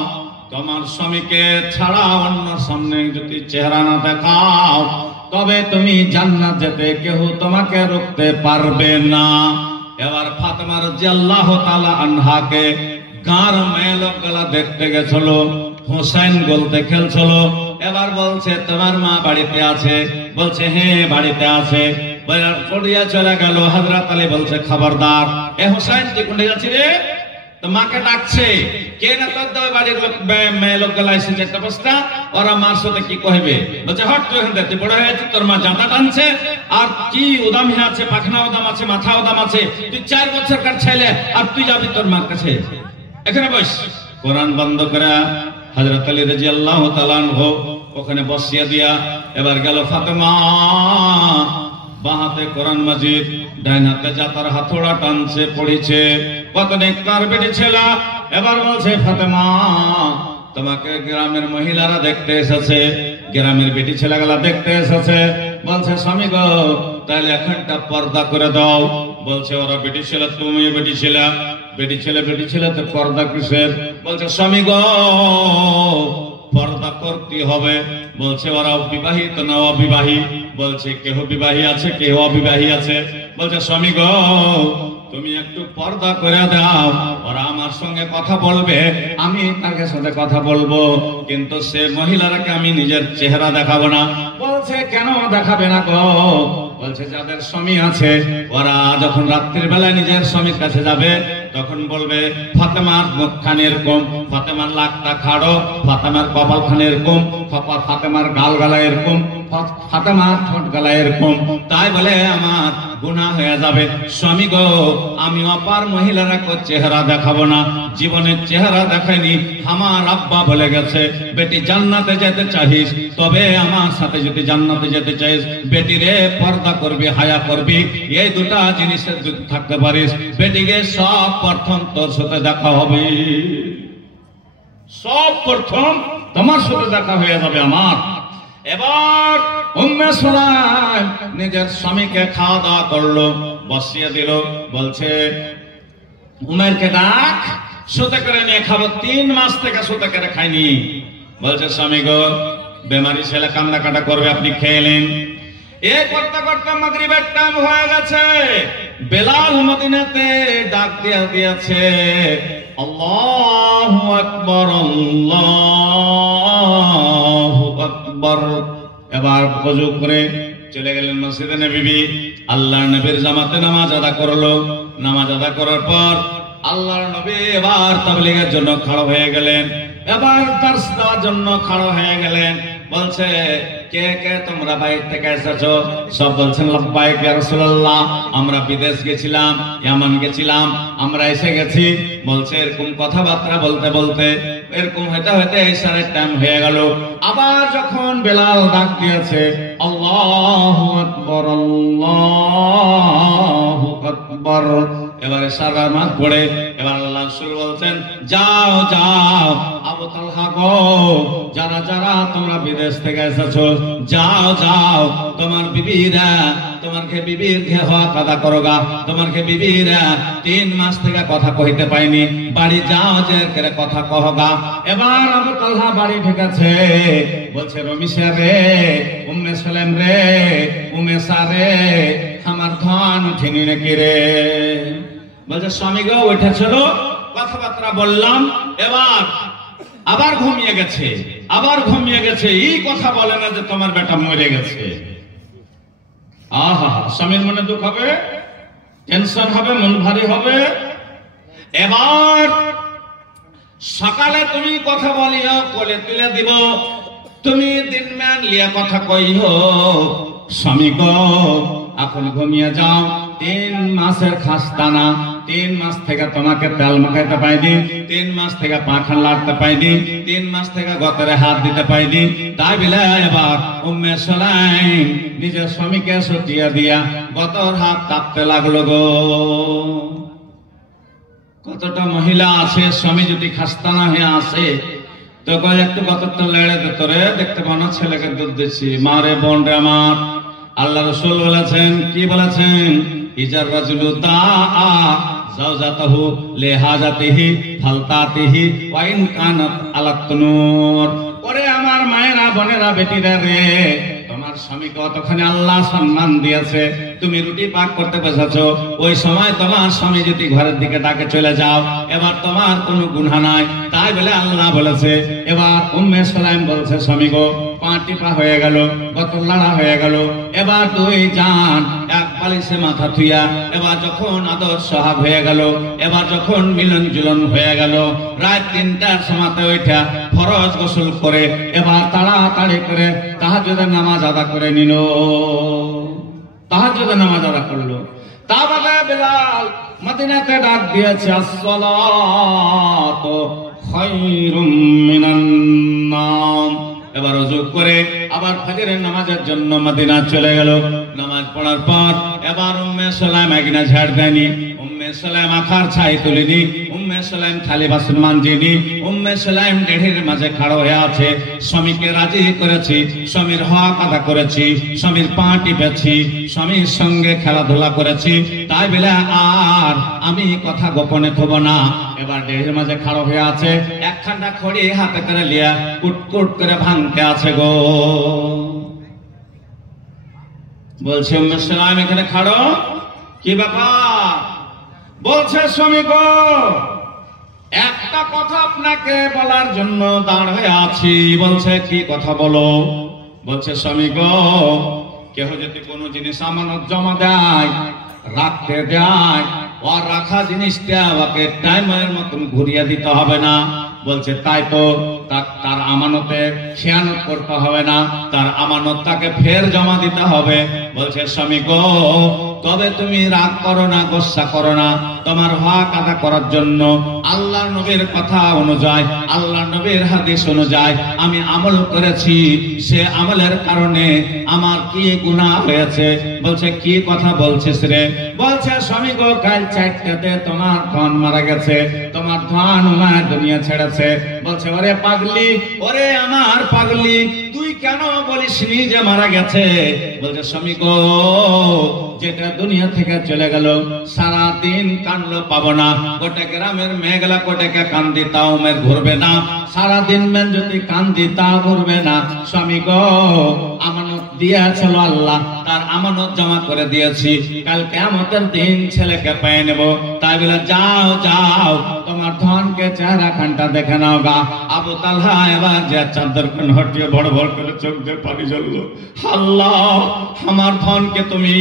তোমার স্বামীকে ছাড়া অন্য সামনে যদি চেহারা না দেখাও, তবে তুমি জান্নাত যেতে কেউ তোমাকে রুখতে পারবে না। এবার ফাতেমা রাদিয়াল্লাহু তাআলা আনহাকে গার মেয়ে লোকগুলা দেখতে গেছিল, হোসেন বলতে খেলছিল। এবার বলছে তোমার মা বাড়িতে আছে? বলছে হ্যাঁ বাড়িতে আছে। পড়িয়া চলে গেল। হযরত আলী বলছে খবরদার, এ হোসেন তুই কোন যাচ্ছি রে? তো মাকে ডাকছে, কে না তোর বাড়ির লোক মেয়ে লোক গলা এসেছে একটা বস্তা, ওরা মার সাথে কি কইবে? বলছে হট তুই এখান থেকে, বড় হয়েছে, তোর মা জাঁতা টানছে আর কি উদাম হয়ে আছে, পাখনা উদাম আছে, মাথা উদাম আছে, তুই 4 বছরকার ছেলে আর তুই যাবি তোর মার কাছে, এখানে বস। কোরআন বন্ধ করে হযরত আলী রাদিয়াল্লাহু তাআলা আনহু ওখানে বসিয়ে দিয়া এবার গেল ফাতেমা। বাহাতে কোরআন মাজিদ, ডাইন হাতে জাতার হাতড়া টানছে, পড়িছে। কত নেককার বেটি ছেলে। এবার বলছে ফাতেমা তোমাকে গ্রামের মহিলারা দেখতে এসেছে, গ্রামের বেটি ছেলেগুলা দেখতে এসেছে। বলছে স্বামী গো তাহলে এখানটা পর্দা করে দাও। বলছে ওরা বেটি ছেলে, তুমি বেটি ছেলে, বেটি ছেলে তো পর্দা কিসের? বলছে স্বামী গো পর্দা করতে হবে। বলছে ওরা বিবাহিত না অবিবাহী? বলছে কেহ বিবাহী আছে, কেহ অবিবাহী আছে। বলছে স্বামী গো তুমি একটু পর্দা করে দাও, ওরা আমার সঙ্গে কথা বলবে, আমি তার সাথে কথা বলবো, কিন্তু সে মহিলারাকে আমি নিজের চেহারা দেখাবো না। বলছে কেন দেখাবে না গো? বলছে যাদের স্বামী আছে ওরা যখন রাত্রির বেলায় নিজের স্বামীর কাছে যাবে তখন বলবে ফাতেমার মুখখানি এরকম, ফাতেমার লাকটা খাড়ো, ফাতেমার কপাল খানি এরকম, ফাতেমার গাল গালা এরকম, ফাতেমার ঠোঁট গালা এরকম। তাই বলে আমার গুনাহ হয়ে যাবে। স্বামী গো আমি অপার মহিলারা কো চেহারা দেখাবো না, জীবনের চেহারা দেখাইনি। আমার আব্বা বলে গেছে বেটি জান্নাতে যেতে চাহিস তবে আমার সাথে যদি জান্নাতে যেতে চাইস বেটি রে পর্দা করবি, হায়া করবি, এই দুটা জিনিসের যদি থাকতে পারিস বেটিকে সব প্রথম তোর সাথে দেখা হবে, সব প্রথম তোমার সাথে দেখা হয়ে যাবে আমার। এবার উম্মে সুলাইম নিজের স্বামীকে খাওয়া দাওয়া করলো, বসিয়ে দিল। বলছে উমেরকে ডাক, সুতে করে নিয়ে খাবো। 3 মাস থেকে সুতে করে খাইনি। বলছে স্বামী গো বেমারি ছেলে কান্না কাটা করবে, আপনি খেলেন। এই করতে করতে মাগরিবের টাইম হয়ে গেছে। বেলাল মদিনাতে ডাক দিয়েছে আল্লাহু আকবার, আল্লাহু আকবার। এবার ওযু করে চলে গেলেন মসজিদে নববী। আল্লাহর নবীর জামাতে নামাজ আদা করলো। নামাজ আদা করার পর আল্লাহর নবী এবার তাবলীগের জন্য খাড়া হয়ে গেলেন, এবার দার্স দেওয়ার জন্য খাড়া হয়ে গেলেন। বলছে কে কে তোমরা বাইরে থেকে এসেছো? সব বলছেন লাব্বাইক ইয়া রাসূলুল্লাহ, আমরা বিদেশ গেছিলাম, ইয়ামান গেছিলাম, আমরা এসে গেছি। বলছে এরকম কথাবার্তা বলতে বলতে এরকম হতে হতে ইশারের টাইম হয়ে গেল। আবার যখন বেলাল ডাক দিয়েছে আল্লাহু আকবার, আল্লাহু আকবার, এবারে সারা মাস পড়ে এবার আল্লাহ রাসূল বলছেন যাও যাও আবু তালহা গো, যারা যারা তোমরা বিদেশ থেকে এসেছো যাও যাও, তোমার বিবিরা তোমারকে বিবির হক আদা করোগা, তোমারকে বিবিরা 3 মাস থেকে কথা কইতে পাইনি, বাড়ি যাও যে করে কথা কহগা। এবার আবু তালহা বাড়ি ঢুকেছে। বলছে রমিশা রে, উম্মে সুলাইম রে, উমেশা রে, আমার ধন উঠিনি নাকি রে? বলছে স্বামী গো উঠেছিল। কথাবার্তা বললাম, এবার আবার ঘুমিয়ে গেছে, আবার ঘুমিয়ে গেছে। এই কথা বলে না যে তোমার বেটা মরে গেছে। আহা, স্বামীর মনে দুঃখ হবে, টেনশন হবে, মন ভারী হবে। এবার সকালে তুমি কথা বলিও, কোলে তুলে দিব, তুমি দিন ম্যান লিয়া কথা কইও, স্বামী গো এখন ঘুমিয়ে যাও। 3 মাসের খাসদানা, 3 মাস থেকে তোমাকে তেল মাখাইতে পাইনি, 3 মাস থেকে পাখান লাড়তে পাইনি, 3 মাস থেকে গতরে হাত দিতে পাইনি। তাই বলে এবার উম্মে সুলাইম নিজের স্বামীকে সটিয়ে দিয়া গতর হাত কাঁপতে লাগলো গো। কতটা মহিলা আছে, স্বামী যদি খাস্তানা হয়ে আসে তো কয় একটু গতরটা লেড়ে দিত রে, দেখতে পাও না ছেলেকে দুধ দিচ্ছি। মারে বোন রে আমার, আল্লাহ রাসূল বলেছেন, কি বলেছেন? ইজার রাজুলু দাআ যাওজাতাহু লিহাজাতিহি ফালতাতিহি ওয়া ইন কানাত আলাতুনুর। ওরে আমার মায়েরা, বোনেরা, বেটিরা রে, তোমার স্বামীকে কতখানি আল্লাহ সম্মান দিয়েছে। তুমি রুটি পাক করতে বসেছো, ওই সময় তোমার স্বামী যদি ঘরের দিকে ডাকে চলে যাও, এবার তোমার কোনো গুনাহ নাই। তাই বলে আল্লাহ বলেছে। এবার উম্মে সুলাইম বলছে, স্বামী গো পা টিপা হয়ে গেল, কত লড়া হয়ে গেল, এবার তুই যান এক বালিশে মাথা থুইয়া, এবার যখন আদর সোহাগ হয়ে গেল, এবার যখন মিলন জুলন হয়ে গেল, রাত 3টার সময়তে ওইটা ফরজ গোসল করে এবার তাড়াতাড়ি করে তাহাজ্জুদের নামাজ আদা করে নিল। তাহাজ্জুদের নামাজ আদা করলো। তা বাদে বেলাল মদিনাতে ডাক দিয়েছে, আসসালাতু খায়রুম মিনান নাওম। এবার ওযু করে আবার ফজরের নামাজের জন্য মদিনা চলে গেল। নামাজ পড়ার পর এবার উম্মে সুলাইম একনা ঝাড় দেয়নি, উম্মে সুলাইম আখার ছাই তুলিনি, উম্মে সুলাইম খালি বাসন মানজিনি। উম্মে সুলাইম দেহের মাঝে খাড়া হয়ে আছে। স্বামীকে রাজি করেছি, স্বামীর হক আদা করেছি, স্বামীর পা টিপেছি, স্বামীর সঙ্গে খেলাধুলা করেছি। তাই বলে আর আমি কথা গোপনে থব না। এবার দেহের মাঝে খাড়া হয়ে আছে, একখানা খড়ি হাতে করে লিয়া কুটকুট করে ভাঙতে আছে গো। বলছে উম্মে সুলাইম এখানে খাড়ো, কি ব্যাপার? বলছে স্বামী গো একটা কথা আপনাকে বলার জন্য দাঁড় হয়ে আছি। বলছে কি কথা বলো? বলছে স্বামী গো কেহ যদি কোনো জিনিস আমানত জমা দেয়, রাখতে দেয়, আর রাখা জিনিসটা ওকে টাইমের মতন ঘুরিয়ে দিতে হবে না। বলছে তাই তো, তার আমানতে খেয়ানত করতে হবে না, তার আমানত তাকে ফের জমা দিতে হবে। বলছে স্বামী গো তবে তুমি রাগ করো না, গোসা করো না, তোমার হক আদা করার জন্য আল্লাহর নবীর কথা অনুযায়ী, আল্লাহর নবীর হাদিস অনুযায়ী আমি আমল করেছি। সে আমলের কারণে আমার কি গুনাহ হয়েছে? বলছে কি কথা বলছিস রে? বলছে স্বামী গো কাল 4টাতে তোমার ধন মারা গেছে, তোমার ধন আমার দুনিয়া ছেড়েছে। বলছে ওরে পাগলি, ওরে আমার পাগলি, তুই কেন বলিসনি যে মারা গেছে? বলছে স্বামী গো যেটা দুনিয়া থেকে চলে গেল সারা দিন কানলো পাবো না, গোটা গ্রামের মেঘলা কোটাকে কান্দি তাও মেঘ ঘুরবে না, সারা দিন মেন যদি কান্দি তা ঘুরবে না। স্বামী গো আমানত দিয়েছিল আল্লাহ, তার আমানত জমা করে দিয়েছি, কাল কিয়ামতের দিন ছেলেকে পেয়ে নেব। তাই বলে যাও যাও তোমার ধনকে চেহারা খানটা দেখে নাও গা। আবু তালহা এবার যে চাদর খান হটিয়ে বড় বড় করে চোখ দিয়ে পানি জ্বললো। আল্লাহ আমার ধনকে তুমি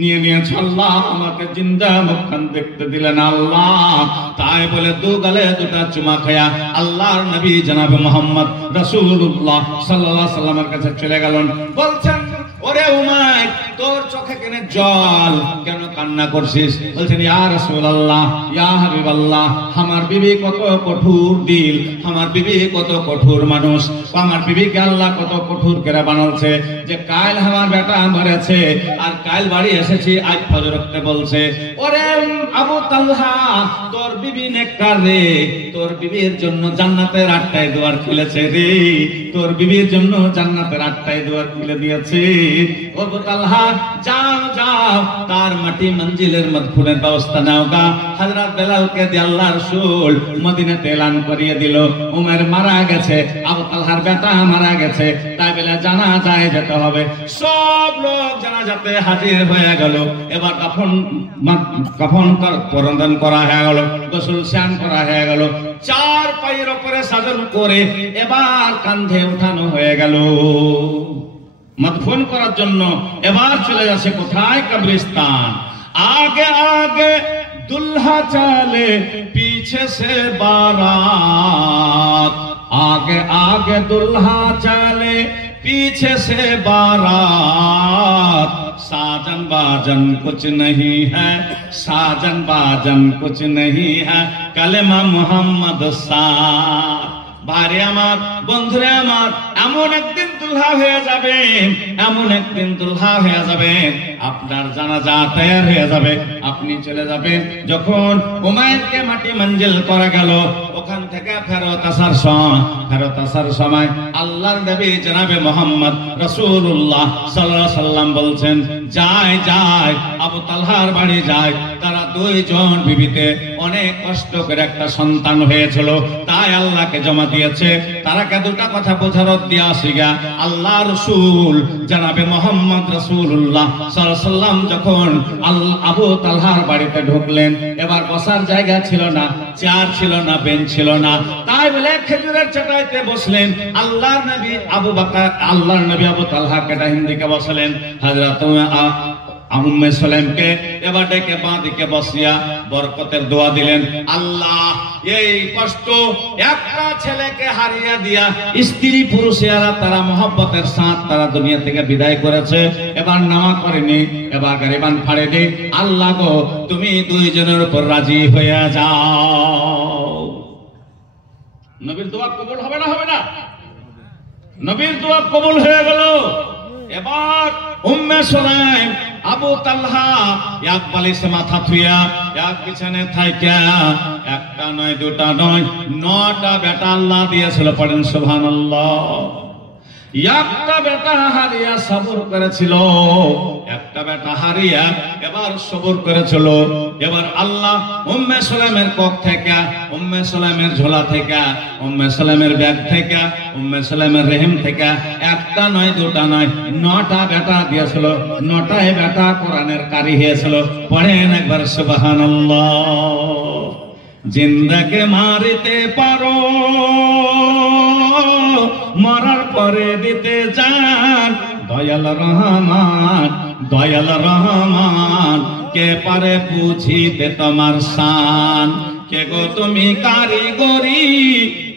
নিয়ে নিয়েছ, আল্লাহ আমাকে জিন্দা মুখখান দেখতে দিলেন আল্লাহ। তাই বলে দু গালে দুটা চুমা খায়া আল্লাহর নবী জনাবে মুহাম্মদ রাসূলুল্লাহ সাল্লাল্লাহু আলাইহি সাল্লামের কাছে চলে গেলেন। বলছেন ওরে উমাইর তোর চোখে কেন জল, কেন কান্না করছিস? বলছেন ইয়া রাসূলুল্লাহ, ইয়া হাবিবাল্লাহ, আমার বিবি কত কঠোর দিল, আমার বিবি কত কঠোর মানুষ, আমার বিবিকে আল্লাহ কত কঠোর করে বানালছে যে কাল আমার বেটা মরেছে আর কাল বাড়ি এসেছি আজ ফজর রাখতে বলছে। ওরে আবু তালহা তোর বিবি নেককার রে, তোর বিবির জন্য জান্নাতের 8টায় দুয়ার খুলেছে রে, তোর বিবির জন্য জান্নাতের 8টায় দুয়ার খুলে দিয়েছে। আবু তালহা যাও যাও তার মাটি মঞ্জিলের মদফুনের ব্যবস্থা নাও গা। হযরত বেলালকে দিয়ে আল্লাহর রাসূল মদিনাতে এলান করিয়ে দিল উমর মারা গেছে, আবু তালহার বেটা মারা গেছে। তাই বলে জানাজায় যেতে হবে। সব লোক জানাজাতে হাজির হয়ে গেল। এবার কাফন প্রদান করা হয়ে গেল, গোসল স্নান করা হয়ে গেল, 4 পায়ের উপরে সাজানো করে এবার কাঁধে উঠানো হয়ে গেল মদফন করার জন্য। এবার চলে যাচ্ছে কোথায়? কবরিস্তান। आगे आगे दुल्हा चले पीछे से बारात, आगे आगे दुल्हा चले पीछे से बारात, साजन बाजन कुछ नहीं है, साजन बाजन कुछ नहीं है, कलेमा मोहम्मद साथ। ভাইরে আমার, বন্ধুরে আমার, এমন একদিন দুলহা হয়ে যাবেন, এমন একদিন দুলহা হয়ে যাবেন, আপনার জানাজা তৈরি হয়ে যাবে, আপনি চলে যাবেন। যখন উমাইরকে মাটি মঞ্জিল করা গেল, ওখান থেকে ফেরত আসার সময় আল্লাহর নবী জনাবে মোহাম্মদ রাসূলুল্লাহ সাল্লাল্লাহু আলাইহি সাল্লাম বলছেন, যায় আবু তালহার বাড়ি যায়। তারা 2 জন বিবিতে অনেক কষ্ট করে একটা সন্তান হয়েছিল, তাই আল্লাহকে জমা দিয়েছে। তারাকে 2টা কথা বোঝানোর দিয়া আসিগা। আল্লাহ রাসূল জনাবে মোহাম্মদ রাসূলুল্লাহ সাল্লাল্লাহু আলাইহি সাল্লাম যখন আবু তালহার বাড়িতে ঢুকলেন, এবার বসার জায়গা ছিল না, চেয়ার ছিল না, বেঞ্চ ছিল না, তাই বলে খেজুরের চাটাইতে বসলেন। আল্লাহর নবী আবু তালহাকে হিন্দিকে বসলেন, হযরত উম্মে সুলাইমকে এবার ডেকে বাঁদিকে বসিয়া বরকতের দোয়া দিলেন। আল্লাহ এই কষ্ট একটা ছেলেকে হারিয়ে দিয়া স্ত্রী পুরুষেরা তারা মহব্বতের সাথ তারা দুনিয়া থেকে বিদায় করেছে, এবার নামা করেনি, এবার গরিবান ফাড়ে দে। আল্লাহ গো তুমি 2 জনের উপর রাজি হয়ে যাও। নবীর দোয়া কবুল হবে না? হবে না? নবীর দোয়া কবুল হয়ে গেল। এবার উম্মে সুলাইম আবু তালহা এক বালিশে মাথা থুইয়া এক বিছানে থাইকা একটা নয়, 2টা নয়, 9টা বেটা আল্লাহ দিয়েছিল। পড়েন সুবহানাল্লাহ। একটা বেটা হারিয়া সবর করেছিল, একটা বেটা হারিয়া এবার সবর করেছিল। এবার আল্লাহ উম্মে সুলাইমের কক থেকে, উম্মে সুলাইমের ঝোলা থেকে, উম্মে সুলাইমের ব্যাগ থেকে, উম্মে সুলাইমের রেহেম থেকে একটা নয়, 2টা নয়, 9টা বেটা দিয়েছিল। 9টায় বেটা কোরআনের কারি হয়েছিল। পড়েন একবার সুবহানাল্লাহ। জিন্দাকে মারিতে পারো, মরার পরে দিতে যান, দয়াল রহমান, দয়াল রহমান, কে পারে বুঝিতে তোমার শান, কে গো তুমি কারিগরি,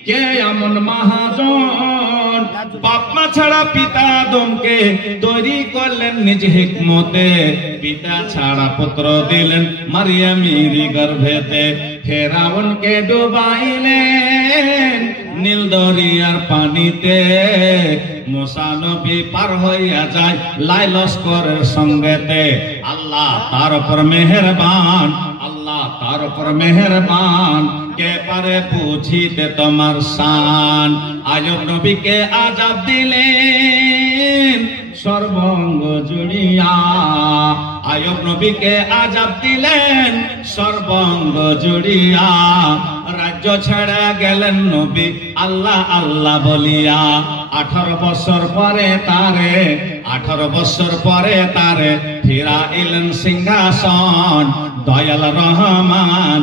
কে এমন মহাজন, বাপ মা ছাড়া পিতা আদমকে তৈরি করলেন নিজ হিকমতে, পিতা ছাড়া পুত্র দিলেন মারিয়ামের গর্ভেতে, ফেরাউনকে ডুবাইলেন নীল দরিয়ার পানিতে, মুসা নবী পার হইয়া যায় লাই লস্করের সঙ্গেতে। আল্লাহ তার উপর মেহেরবান, আল্লাহ তার উপর মেহেরবান, কে পারে বুঝিতে তোমার শান। আয়ুব নবীকে আযাব দিলেন সর্বঙ্গ জুড়িয়া, আয়ুব নবীকে আযাব দিলেন সর্বঙ্গ জুড়িয়া, রাজ্য ছেড়ে গেলেন নবী আল্লাহ আল্লাহ বলিয়া। 18 বছর পরে তারে, 18 বছর পরে তারে ফিরা এলেন সিংহাসন, দয়াল রহমান,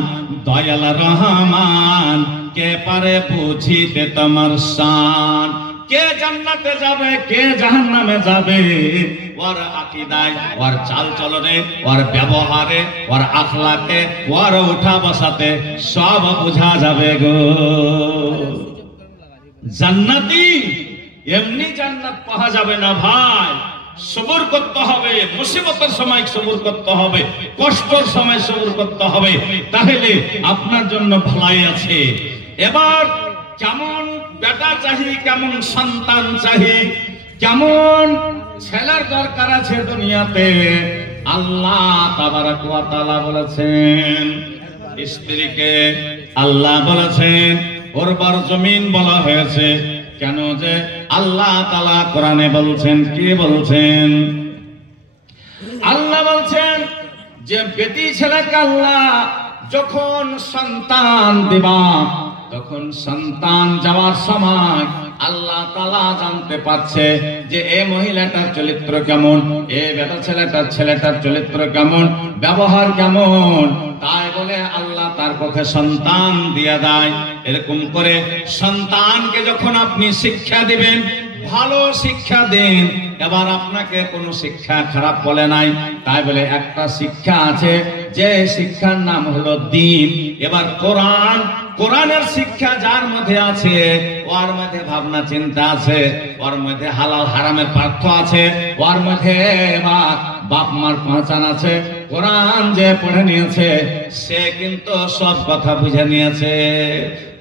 দয়াল রহমান, কে পারে বুঝিতে তোমার শান। কে জান্নাতে যাবে, কে জাহান্নামে যাবে, ওর আকীদায়, ওর চাল চলনে, ওর ব্যবহারে, ওর আখলাকে, ওর উঠা বসাতে সব বোঝা যাবে গো। জান্নাতি এমনি জান্নাত পাওয়া যাবে না ভাই, সবর করতে হবে, মুসিবতের সময় সবর করতে হবে, কষ্টের সময় সবর করতে হবে, তাহলে আপনার জন্য ভালাই আছে। এবার কেমন বেটা চাহি, কেমন সন্তান চাহি, কেমন ছেলের দরকার আছে দুনিয়াতে, আল্লাহ তাবারাক ওয়া তাআলা বলেছেন স্ত্রীকে, আল্লাহ বলেছেন উর্বর জমিন বলা হয়েছে। কেন যে আল্লাহ তাআলা কোরআনে বলছেন, কি বলছেন? আল্লাহ বলছেন যে বেটি ছেলেকে আল্লাহ যখন সন্তান দিবা, তখন সন্তান যাওয়ার সময় আল্লাহ তাআলা জানতে পারছে যে এই মহিলাটার চরিত্র কেমন, এই বেটা ছেলেটার চরিত্র কেমন, ব্যবহার কেমন, তাই বলে আল্লাহ তার পক্ষে সন্তান দিয়ে দেয়। এরকম করে সন্তানকে যখন আপনি শিক্ষা দিবেন, ভালো শিক্ষা দেন। এবার আপনাকে কোনো শিক্ষা খারাপ বলে নাই, তাই বলে একটা শিক্ষা আছে যে শিক্ষার নাম হলো দ্বীন। এবার কোরআনের শিক্ষা যার মধ্যে আছে, ওর মধ্যে ভাবনা চিন্তা আছে, ওর মধ্যে হালাল হারামের পার্থ আছে, ওর মধ্যে বাপ মার পহচান আছে। কোরআন যে পড়ে নিয়েছে সে কিন্তু সব কথা বুঝে নিয়েছে।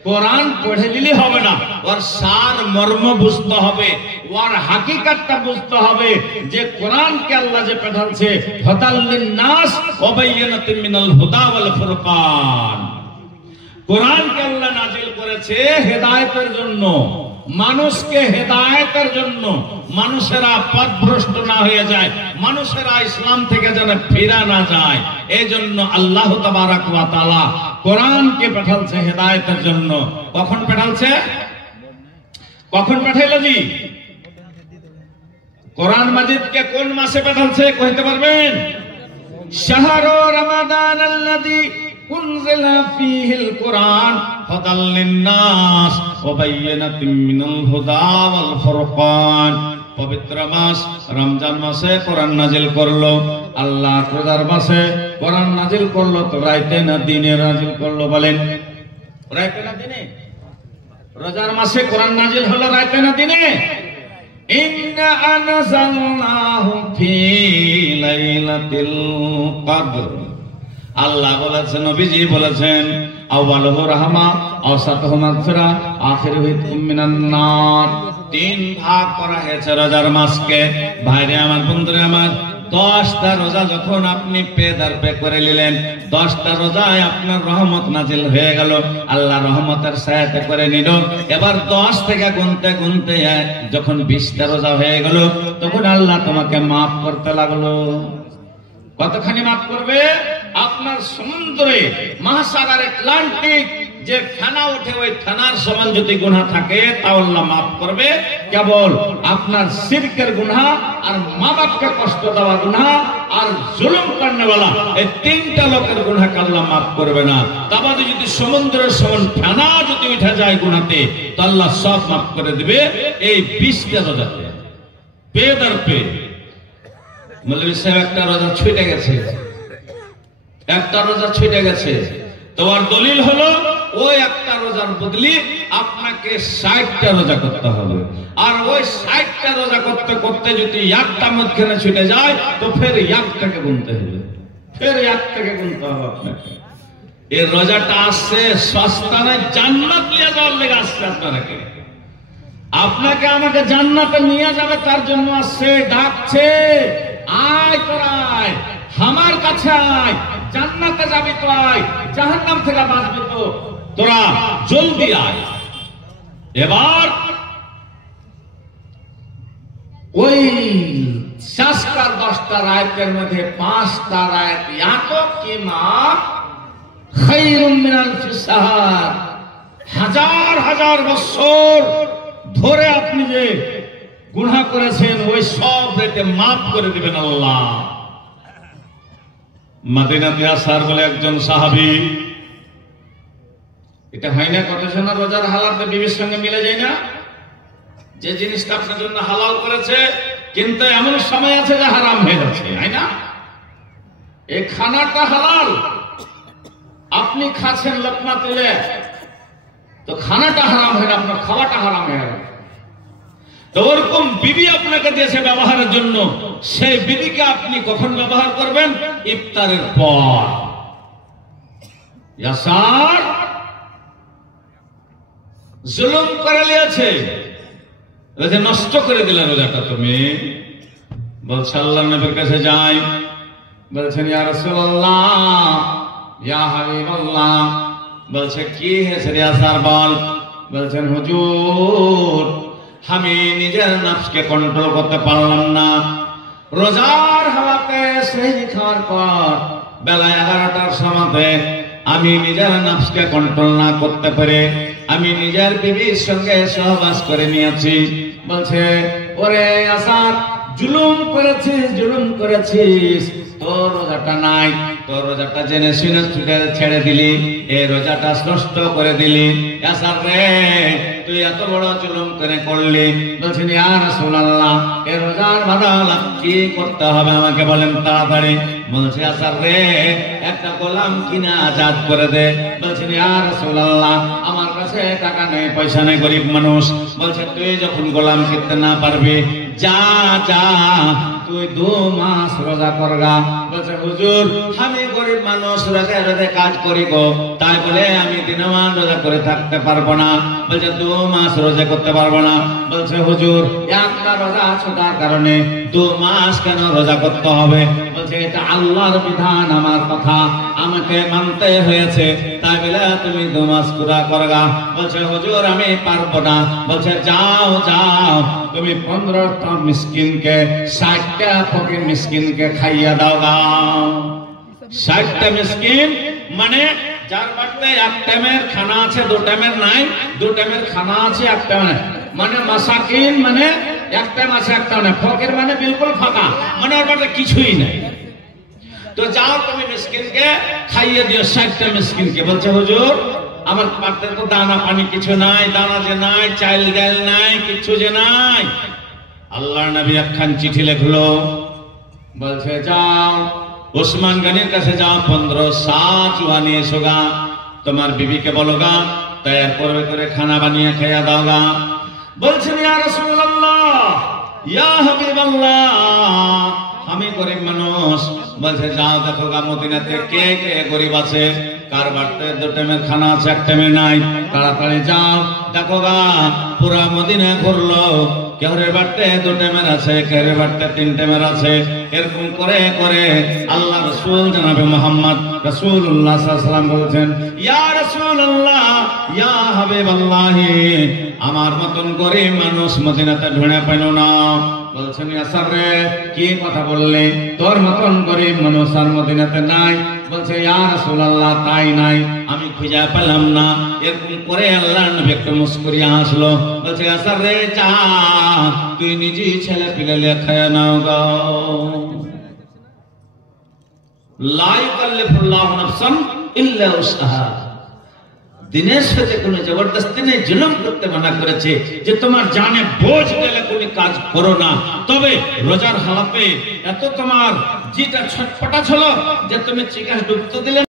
কোরআন পড়ে নিলে হবে না, ওর সার মর্ম বুঝতে হবে, ওর হাকিকতটা বুঝতে হবে যে কোরআনকে আল্লাহ যে পাঠাচ্ছে হুদাল লিন-নাস ওয়া বায়্যিনাতিন মিনাল হুদা ওয়াল ফুরকান। কোরআনকে আল্লাহ নাজিল করেছে হেদায়েতের জন্য, মানুষকে হেদায়েতের জন্য, মানুষেরা পথভ্রষ্ট না হয়ে যায়, মানুষেরা ইসলাম থেকে যেন ফিরে না যায়। এই জন্য আল্লাহ তাবারক ওয়া তাআলা কোরআনকে পাঠালছে হেদায়েতের জন্য। কখন পাঠালছে? কখন পাঠাইলো জি? কোরআন মাজিদকে কোন মাসে পাঠালছে কইতে পারবেন? শাহরু রমাদান আল্লাযী উনজিলা ফীহিল কুরআন হুদাল লিন-নাস ওয়া বায়্যিনাতিন মিনাল হুদা ওয়াল ফুরকান। পবিত্র মাস রমজান মাসে কোরআন নাজিল করলো আল্লাহ। রোজার মাসে কোরআন নাজিল করলো তো রাতে না দিনে নাজিল করলো? বলেন, রাতে না দিনে? রোজার মাসে কোরআন নাজিল হলো রাতে না দিনে? ইন্না আনজালনাহু ফী লাইলাতিল কদর। আল্লাহ বলেছেন, নবীজি বলেছেন, আউয়ালুহু রাহমা, আওসাতুহু মাগফিরা, আখিরুহু মিনান নার। তিন ভাগ করা হয়েছে রোজার মাসকে। ভাইরে আমার, বন্ধুরে আমার, 10টা রোজা যখন আপনি পে করে নিলেন, 10টা রোজায় আপনার রহমত নাজিল হয়ে গেল, আল্লাহ রহমতের সায়াতে করে নিল। এবার 10 থেকে গুনতে গুনতে যখন 20টা রোজা হয়ে গেল, তখন আল্লাহ তোমাকে মাফ করতে লাগলো। কতখানি মাফ করবে? আপনার সমুদ্রে মহাসাগরে আটলান্টিক যে ফেনা ওঠে, ওই ফেনার সমান যদি গুনাহ থাকে তা আল্লাহ মাফ করবে। কেবল আপনার শিরকের গুনাহ আর মা বাপকে কষ্ট দেওয়া গুনাহ আর জুলুম করনেওয়ালা, এই 3টা লোকের গুনাহ আল্লাহ মাফ করবে না। তাবাদে যদি সমুদ্রের সমান ফেনা যদি উঠে যায় গুনাহতে, তো আল্লাহ সব মাফ করে দিবে। এই 20টা রোজাতে পেদার পে মৌলভী সাহেব একটা রোজা ছুটে গেছে, একটা রোজা ছুটে গেছে। তোমার দলিল হলো ওই একটা রোজার বদলি আপনাকে 60টা রোজা করতে হবে। আর ওই 60টা রোজা করতে করতে যদি একটা মধ্যখানে ছুটে যায়, তো ফের একটাকে গুনতে হবে, ফের একটাকে গুনতে হবে আপনাকে। এই রোজাটা আসছে সস্তা নয়, জান্নাত নিয়ে যাওয়ার লেগে আসছে আপনাকে। আপনাকে আমাকে জান্নাতে নিয়ে যাবে তার জন্য আসছে, ডাকছে, আয় তোরাই আমার কাছে আয়, জান্নাতে যাবি তো আয়, জাহান্নাম থেকে বাঁচবি তো তোরা জলদি আয়। এবার ওই শেষকার 10টা রায়তের মধ্যে 5টা রায়ত ইয়াকুব কি মা খায়রুম মিনাল ফিসার, হাজার হাজার বছর ধরে আপনি যে গুনাহ করেছেন ওই সব রেতে মাফ করে দিবেন আল্লাহ। মদিনাতে আসার বলে একজন সাহাবী, এটা হয় না কথা শোনা, রোজার হালাতে বিবির সঙ্গে মিলে যায় না? যে জিনিসটা আপনার জন্য হালাল করেছে কিন্তু এমন সময় আছে যে হারাম হয়ে যাচ্ছে, হয় না? এই খানাটা হালাল, আপনি খাচ্ছেন লোকমা তুলে, তো খানাটা হারাম হয়ে আপনার খাওয়াটা হারাম হয়ে গেল। তো ওরকম বিবি আপনাকে দিয়েছে ব্যবহারের জন্য, সেই বিবিকে আপনি কখন ব্যবহার করবেন? ইফতারের পর। ইয়াসার জুলুম করে নিয়েছে, নষ্ট করে দিলে রোজাটা তুমি। বলছে আল্লাহর নবীর কাছে যাই, বলছেন ইয়া রাসূলুল্লাহ, ইয়া হাবিবাল্লাহ। বলছে কি হয়েছে রে ইয়াসার বল। বলছেন হুজুর, আমি নিজের নফসকে কন্ট্রোল করতে পারলাম না। রোজার হালাতে সেহরি খাওয়ার পর বেলা 11টার সময় আমি নিজের নফসকে কন্ট্রোল না করতে পারে আমি নিজের বিবির সঙ্গে সহবাস করে নিয়েছি। বলছে ওরে আসাদ, জুলুম করেছিস, তোর রোজাটা নাই, তোর রোজাটা জেনে শুনে ছেড়ে দিলি, এই রোজাটা নষ্ট করে দিলি। আসাদ রে, তুই এত বড় জুলুম করে করলি। বলছেন ইয়া রাসূলুল্লাহ, এই রোজার বদলে কি করতে হবে আমাকে বলেন তাড়াতাড়ি। বলছে আসাদ রে, একটা গোলাম কিনে আজাদ করে দে। বলছেন ইয়া রাসূলুল্লাহ, আমার কাছে টাকা নেই, পয়সা নেই, গরিব মানুষ। বলছে তুই যখন গোলাম কিনতে না পারবি, যা তুই 2 মাস রোজা করগা। বলছে হুজুর, আমি গরিব মানুষ, রোজে কাজ করি গো, তাই বলে আমি দিনমান রোজা করে থাকতে পারবো না। বলছে 2 মাস রোজা করতে পারবো না। বলছে হুজুর, একটা রোজা ছোটার কারণে 2 মাস কেন রোজা করতে হবে? বলছে এটা আল্লাহর বিধান, আমার কথা আমাকে মানতে হয়েছে, তাই বলে তুমি 2 মাস পুরা করগা। বলছে হুজুর, আমি পারবো না। বলছে যাও তুমি 15টা মিসকিনকে, 60টা ফকির মিসকিনকে খাইয়া দাও গা। 60টা মিসকিন মানে যার বাড়িতে 1 টাইমের খানা আছে, 2 টাইমের নাই, 2 টাইমের খানা আছে, 1 টাইম মানে মাসাকিন মানে 1 টাইম আছে, 1 টাইম নাই। ফকির মানে বিলকুল ফাঁকা, মানে ওর বাড়িতে কিছুই নাই। তো যাও তুমি মিসকিনকে খাইয়ে দিও, 60টা মিসকিনকে। বলছে হুজুর, আমার বাড়িতে তো দানা পানি কিছু নাই, দানা যে নাই, চাইল ডাল নাই, কিছু যে নাই। আল্লাহর নবী একখান চিঠি লিখলো। বলছে যাও ওসমান গনির কাছে যাও, 15 সা চুয়া নিয়ে এসো গা, তোমার বিবিকে বলো গা তৈয়ার করবে করে খানা বানিয়ে খাইয়া দাও গা। বলছেন ইয়া রাসূলুল্লাহ, ইয়া হাবিবাল্লাহ, আমি গরিব মানুষ। বলছে যাও দেখো গা মদিনাতে কে কে গরিব আছে, কার বাড়িতে 2 টাইমের খানা আছে, 1 টাইমে নাই। তাড়াতাড়ি যাও দেখো গা, পুরা মদিনা ঘুরলো, কেউরের বাড়িতে 2 টাইমের আছে, কেউরের বাড়িতে 3 টাইমের আছে। এরকম করে করে আল্লাহ রাসূল জনাবে মুহাম্মদ রাসূলুল্লাহ সাল্লাল্লাহু আলাইহি ওয়াসাল্লাম বলছেন ইয়া রাসূলুল্লাহ, ইয়া হাবিবাল্লাহ, আমার মতন গরিব মানুষ মদিনাতে ঢুঁড়ে পেল না। বলছেন আসার রে, কি কথা বললে, তোর মতন গরিব মানুষ আর মদিনাতে নাই। বলছে ইয়া রাসূলুল্লাহ, তাই নাই, আমি খুঁজে পেলাম না। এরকম করে আল্লাহর নবী একটু মুস্কুরিয়া হাসলো। বলছে আসার রে, যা তুই নিজেই ছেলে পিলে লেখায় নাও গো। লা ইউকাল্লিফুল্লাহু নাফসান ইল্লা উসআহা। দিনের সাথে কোনো জবরদস্তি নেই, জুলুম করতে মানা করেছে যে তোমার জানে বোঝ গেলে কোনো কাজ করো না। তবে রোজার হালাতে এত তোমার যেটা ছটপটা ছিল যে তুমি চিকাস ডুবতে দিলে